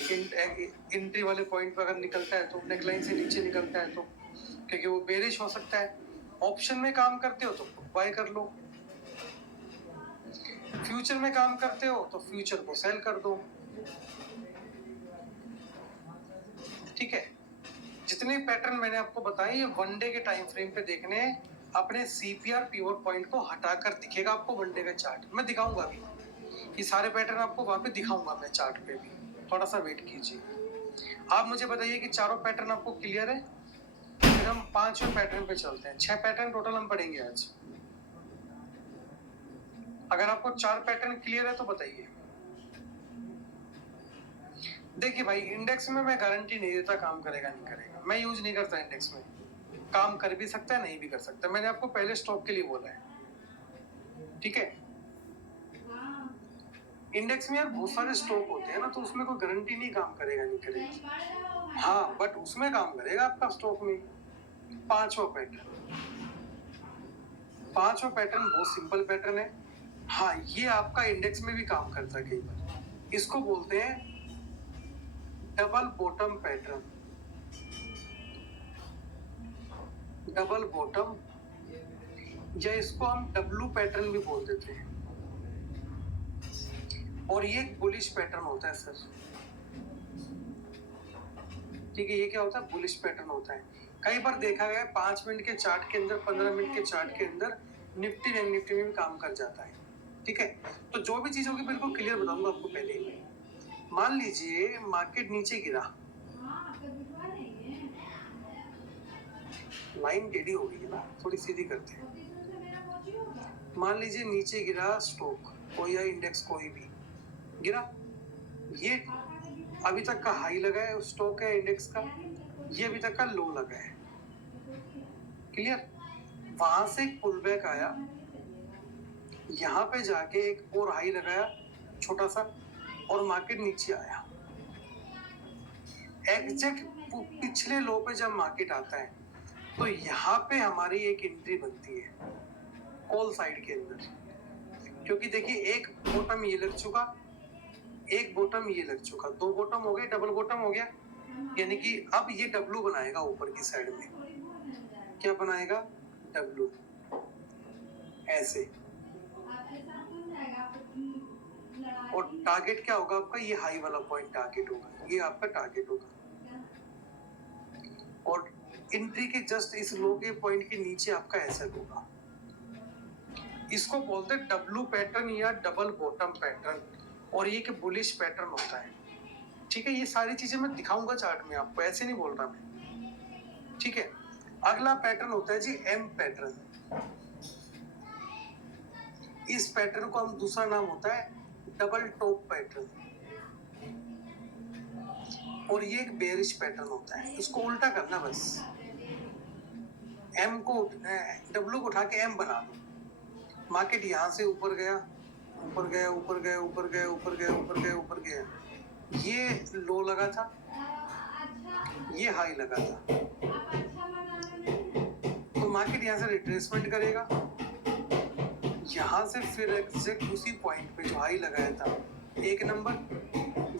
एंट्री वाले पॉइंट पर अगर निकलता है तो, नेकलाइन से नीचे निकलता है तो, क्योंकि वो बेरिश हो सकता है। ऑप्शन में काम करते हो तो बाय कर लो, फ्यूचर में काम करते हो तो फ्यूचर को सेल कर दो। ठीक है, जितने पैटर्न मैंने आपको बताए ये वन डे के टाइम फ्रेम पे देखने हैं। अपने सीपीआर पीवट पॉइंट को हटाकर दिखेगा आपको वन डे का चार्ट, मैं दिखाऊंगा अभी। ये सारे पैटर्न आपको वहां पे दिखाऊंगा मैं चार्ट पे भी, थोड़ा सा वेट कीजिए। आप मुझे बताइए कि चारों पैटर्न आपको क्लियर है? फिर हम 5वें पैटर्न पे चलते हैं। 6 पैटर्न टोटल हम पढ़ेंगे आज। अगर आपको 4 पैटर्न क्लियर है तो बताइए। देखिए भाई, इंडेक्स में मैं गारंटी नहीं देता काम करेगा नहीं करेगा, मैं यूज नहीं करता इंडेक्स में। काम कर भी सकता है, नहीं भी कर सकता, मैंने आपको पहले स्टॉक के लिए बोला है। ठीक है, इंडेक्स में यार बहुत सारे स्टॉक होते हैं ना, तो उसमें कोई गारंटी नहीं काम करेगा नहीं करेगा। हाँ, बट उसमें काम करेगा आपका स्टॉक में। 5वां पैटर्न, 5वां पैटर्न बहुत सिंपल पैटर्न है। हाँ, ये आपका इंडेक्स में भी काम करता है कई बार। इसको बोलते हैं double bottom pattern. Double bottom या इसको हम डब्लू पैटर्न भी बोल देते हैं। और ये एक बुलिश पैटर्न होता है सर, ठीक है। ये क्या होता है? बुलिश पैटर्न होता है। कई बार देखा गया है 5 मिनट के चार्ट के अंदर, 15 मिनट के चार्ट के अंदर निफ्टी बैंक निफ्टी में भी काम कर जाता है, ठीक है। तो जो भी चीज होगी बिल्कुल क्लियर बताऊंगा आपको पहले ही। मान लीजिए मार्केट नीचे गिरा, लाइन टेढ़ी हो गई है ना, थोड़ी सीधी करते हैं। मान लीजिए नीचे गिरा स्टॉक कोई या इंडेक्स कोई भी गिरा, ये अभी तक का हाई लगा है स्टॉक है इंडेक्स का, ये अभी तक का लो लगा है, क्लियर। वहां से एक पुल बैक आया, यहाँ पे जाके एक और हाई लगाया छोटा सा, और मार्केट नीचे आया। एग्जैक्ट पिछले लो पे जब मार्केट आता है तो यहाँ पे हमारी एक एंट्री बनती है कॉल साइड के अंदर, क्योंकि देखिए एक बॉटम ये लग चुका, एक बॉटम ये लग चुका, 2 बॉटम हो गए, डबल बॉटम हो गया, यानी कि अब ये डब्लू बनाएगा ऊपर की साइड में। क्या बनाएगा? डब्लू, ऐसे। और टारगेट क्या होगा आपका? ये हाई वाला पॉइंट टारगेट होगा, ये आपका टारगेट होगा। और एंट्री के जस्ट इस लो के पॉइंट के नीचे आपका एसएल होगा। इसको बोलते हैं डब्लू पैटर्न या डबल बॉटम पैटर्न, और ये कि बुलिश पैटर्न होता है, ठीक है। ये सारी चीजें मैं दिखाऊंगा चार्ट में आपको, ऐसे नहीं बोल रहा मैं, ठीक है। अगला पैटर्न होता है जी एम पैटर्न। इस पैटर्न को हम दूसरा नाम होता है डबल टॉप पैटर्न, और ये एक बेरिश पैटर्न होता है। इसको उल्टा करना बस, एम को डब्लू को उठा के एम बना दो। मार्केट यहाँ से ऊपर गया, ऊपर गया, ऊपर गया, ऊपर गया, ऊपर गया, ऊपर गया, ऊपर गया, ये लो लगा था, ये हाई लगा था, तो मार्केट यहाँ से रिट्रेसमेंट करेगा, यहाँ से फिर एग्जैक्ट उसी पॉइंट पे जो हाई लगाया था एक नंबर,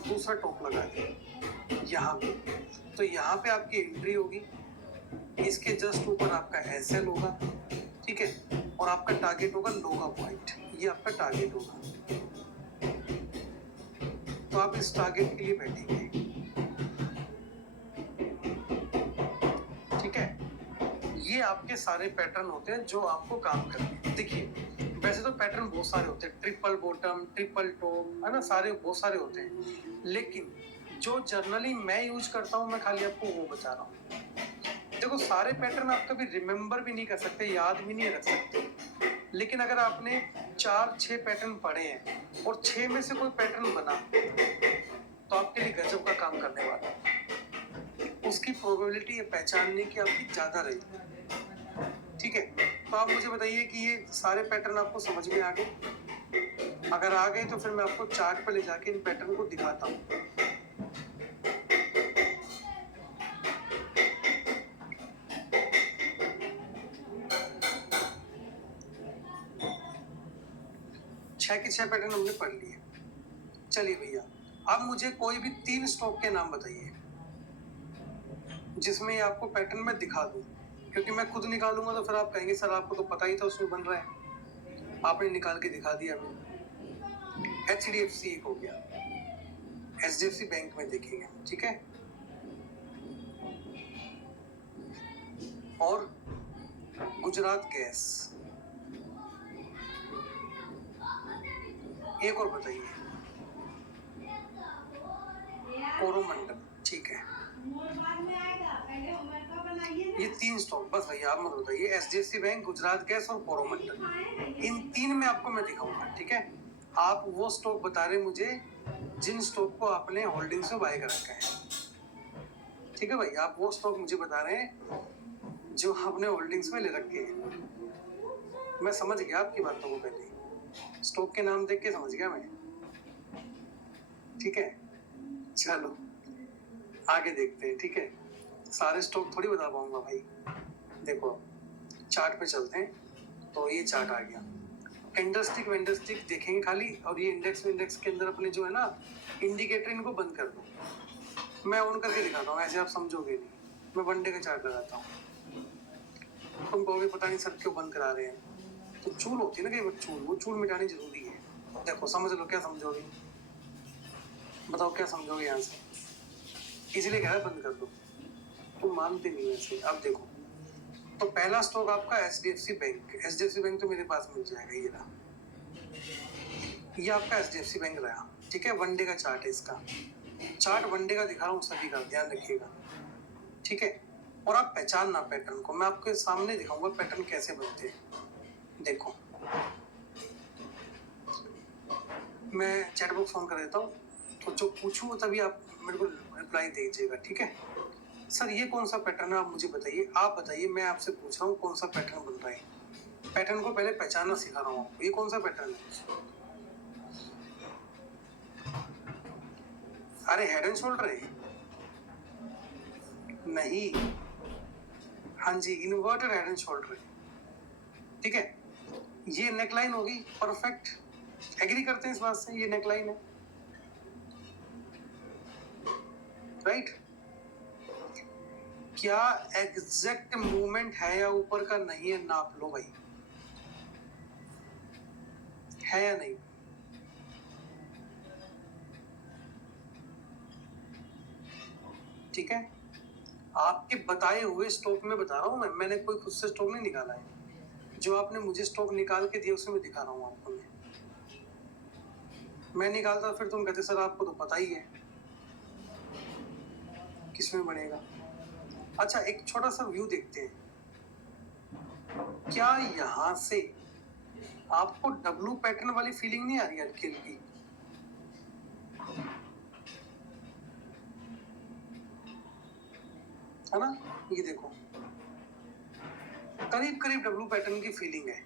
दूसरा टॉप लगा दिया यहाँ पे, तो यहाँ पे आपकी एंट्री होगी, इसके जस्ट ऊपर आपका एसएल होगा, ठीक है, और आपका टारगेट होगा लो का पॉइंट, ये आपका टारगेट होगा। तो आप इस टारगेट के लिए बैठेंगे, ठीक है। ये आपके सारे पैटर्न होते हैं जो आपको काम करने हैं। देखिए वैसे तो पैटर्न बहुत सारे होते हैं, ट्रिपल बॉटम, ट्रिपल टॉप, है ना, सारे बहुत सारे होते हैं, लेकिन जो जर्नली मैं यूज करता हूँ मैं खाली आपको वो बता रहा हूँ। देखो सारे पैटर्न आप कभी रिमेम्बर भी नहीं कर सकते, याद भी नहीं रख सकते, लेकिन अगर आपने 4-6 पैटर्न पढ़े हैं और 6 में से कोई पैटर्न बना तो आपके लिए गजब का काम करने वाला है। उसकी प्रोबेबिलिटी पहचानने की आपकी ज्यादा रहेगी, ठीक है। तो आप मुझे बताइए कि ये सारे पैटर्न आपको समझ में आ गए? अगर आ गए तो फिर मैं आपको चार्ट पे ले जाके इन पैटर्न को दिखाता हूँ। छह के 6 पैटर्न हमने पढ़ लिए। चलिए भैया, अब मुझे कोई भी 3 स्टॉक के नाम बताइए जिसमें आपको पैटर्न मैं दिखा दूं, क्योंकि मैं खुद निकालूंगा तो फिर आप कहेंगे सर आपको तो पता ही था उसमें बन रहा है, आपने निकाल के दिखा दिया हमें। HDFC एक हो गया, HDFC बैंक में देखेंगे, ठीक है। और गुजरात गैस, एक और बताइए, कोरोमंडल, ठीक है। ये 3 स्टॉक बस भैया, आप मत बताइए, HDFC बैंक, गुजरात गैस और कोरोमंडल, इन 3 में आपको मैं दिखाऊंगा, ठीक है। आप वो स्टॉक बता रहे मुझे जिन स्टॉक को आपने होल्डिंग्स में बाय कर रखा है, ठीक है भाई। आप वो स्टॉक मुझे बता रहे हैं जो आपने होल्डिंग्स में ले रखे हैं। मैं समझ गया आपकी बातों को, पहले स्टॉक के नाम देख के समझ गया मैं, ठीक है। चलो आगे देखते हैं, ठीक है। सारे स्टॉक थोड़ी बता पाऊंगा भाई। देखो चार्ट पे चलते हैं, तो ये चार्ट आ गया, कैंडलस्टिक वेंडलस्टिक देखेंगे खाली, और ये इंडेक्स के अंदर अपने जो है ना इंडिकेटर, इनको बंद कर दो, मैं ऑन करके दिखाता हूँ, ऐसे आप समझोगे नहीं। मैं वन डे का चार्ट लगाता हूँ, तुम कहोगे पता नहीं सर क्यों बंद करा रहे हैं, तो चूल होती है ना कई बार चूल, वो चूल मिटानी जरूरी है। देखो समझ लो, क्या समझोगे? बताओ क्या समझोगे यहाँ से? इसीलिए कह रहा है बंद कर दो, तुम मानते नहीं हो ऐसे। अब देखो, तो पहला स्टॉक आपका एचडीएफसी बैंक। एचडीएफसी बैंक तो मेरे पास मिल जाएगा, ये रहा, ये आपका एचडीएफसी बैंक रहा। ठीक है, वनडे का चार्ट है इसका। चार्ट वनडे का दिखा रहा हूँ सभी का, ध्यान रखिएगा। ठीक है, और आप पहचानना पैटर्न को, मैं आपके सामने दिखाऊंगा पैटर्न कैसे बनते हैं। देखो, मैं चैट बॉक्स ऑन कर देता हूँ, तो जो पूछूँ तभी आप मेरे को रिप्लाई दीजिएगा। ठीक है सर, ये कौन सा पैटर्न है आप मुझे बताइए। आप बताइए, मैं आपसे पूछ रहा हूँ कौन सा पैटर्न बन रहा है। पैटर्न को पहले पहचानना सिखा रहा हूँ आपको। ये कौन सा पैटर्न है? अरे हेड एंड शोल्डर है? नहीं, हाँ जी, इन्वर्टेड हेड एंड शोल्डर है। ठीक है, ये नेकलाइन होगी, परफेक्ट। एग्री करते हैं इस बात से, ये नेकलाइन है, राइट? क्या एग्जैक्ट मूवमेंट है या ऊपर का नहीं है, नाप लो भाई, है या नहीं? ठीक है, आपके बताए हुए स्टॉक में बता रहा हूँ मैंने कोई खुद से स्टॉक नहीं निकाला है। जो आपने मुझे स्टॉक निकाल के दिया उसे मैं दिखा रहा हूँ आपको। मैं निकालता फिर तुम कहते सर आपको तो पता ही है किसमें बनेगा। अच्छा, एक छोटा सा व्यू देखते हैं। क्या यहां से आपको डब्लू पैटर्न वाली फीलिंग नहीं आ रही हल्की हल्की? है ना, ये देखो, करीब करीब डब्लू पैटर्न की फीलिंग है।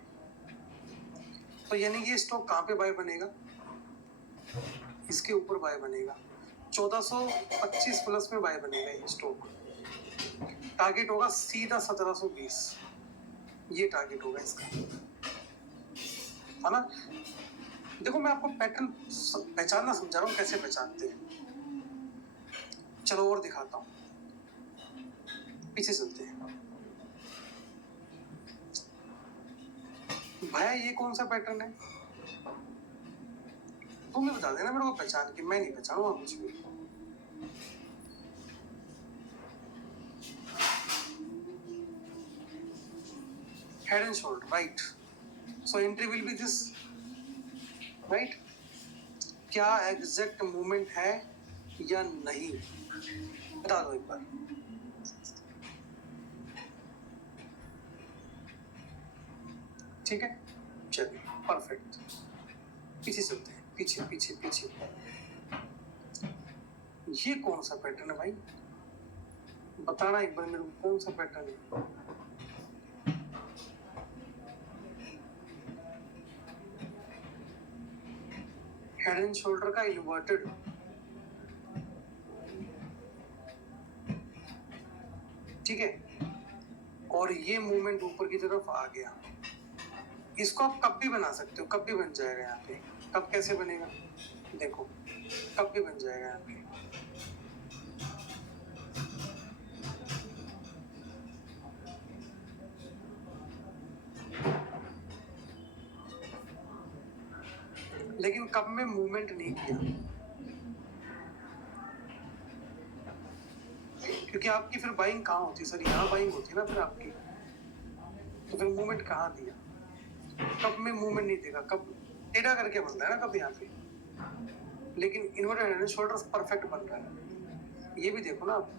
तो यानी ये स्टॉक कहाँ पे बाय बनेगा? इसके ऊपर बाय बनेगा, 1425 प्लस में बाय बनेगा ये स्टॉक। टारगेट होगा सीधा 1720, ये टारगेट होगा इसका, है ना? देखो, मैं आपको पैटर्न पहचानना समझा रहा हूँ, कैसे पहचानते हैं। चलो और दिखाता हूँ, पीछे चलते हैं। भैया ये कौन सा पैटर्न है? तुम ही बता देना मेरे को पहचान के, मैं नहीं पहचानूंगा कुछ भी। Head and shoulder, right? So entry will be this, right? क्या एग्जैक्ट मूवमेंट है या नहीं, बता दो एक बार। ठीक है, चलिए परफेक्ट। पीछे चलते हैं, पीछे पीछे पीछे। ये कौन सा पैटर्न है भाई, बताना एक बार मेरे को, कौन सा पैटर्न है? हेड एंड शोल्डर का इन्वर्टेड, ठीक है, और ये मूवमेंट ऊपर की तरफ आ गया। इसको आप कब भी बना सकते हो, कब भी बन जाएगा यहाँ पे। कब कैसे बनेगा देखो, कब भी बन जाएगा यहाँ पे। लेकिन कब में मूवमेंट नहीं किया, क्योंकि आपकी फिर बाइंग कहाँ होती है सर? यहाँ बाइंग होती है ना फिर आपकी, तो फिर मूवमेंट कहाँ दिया? कब में मूवमेंट नहीं देगा, कब टेढ़ा करके बनता है ना कब यहाँ पे। लेकिन inverted head and shoulder perfect बन रहा है, ये भी देखो ना आप,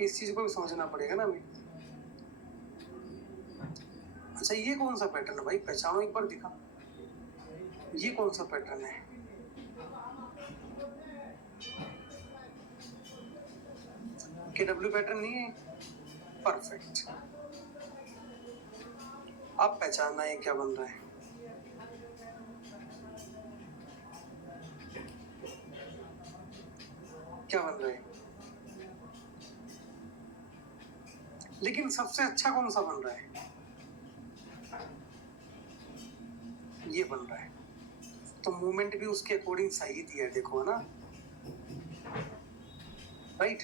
इस चीज को भी समझना पड़ेगा ना हमें। अच्छा, ये कौन सा पैटर्न है भाई, पहचानो एक बार, दिखा, ये कौन सा पैटर्न है? KW पैटर्न नहीं है? परफेक्ट। आप पहचानना है क्या बन रहा है। क्या बन रहा है? लेकिन सबसे अच्छा कौन सा बन रहा है? ये बन रहा है, तो मूवमेंट भी उसके अकॉर्डिंग सही दिया है, देखो ना, राइट?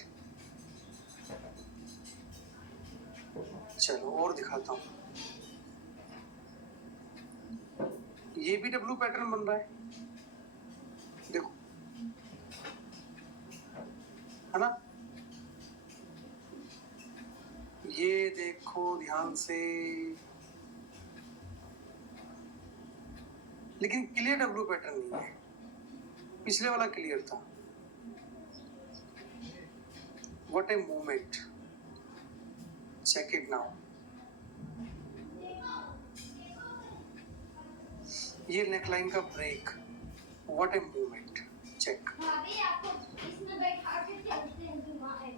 चलो और दिखाता हूँ। ये भी डब्लू पैटर्न बन रहा है, देखो, है ना? ये देखो ध्यान से, लेकिन क्लियर डब्लू पैटर्न नहीं है, पिछले वाला क्लियर था। What a movement, check it now. ये नेकलाइन का break, what a movement, check. भाभी आपको इसमें बैठा के चलते हैं तुम्हारे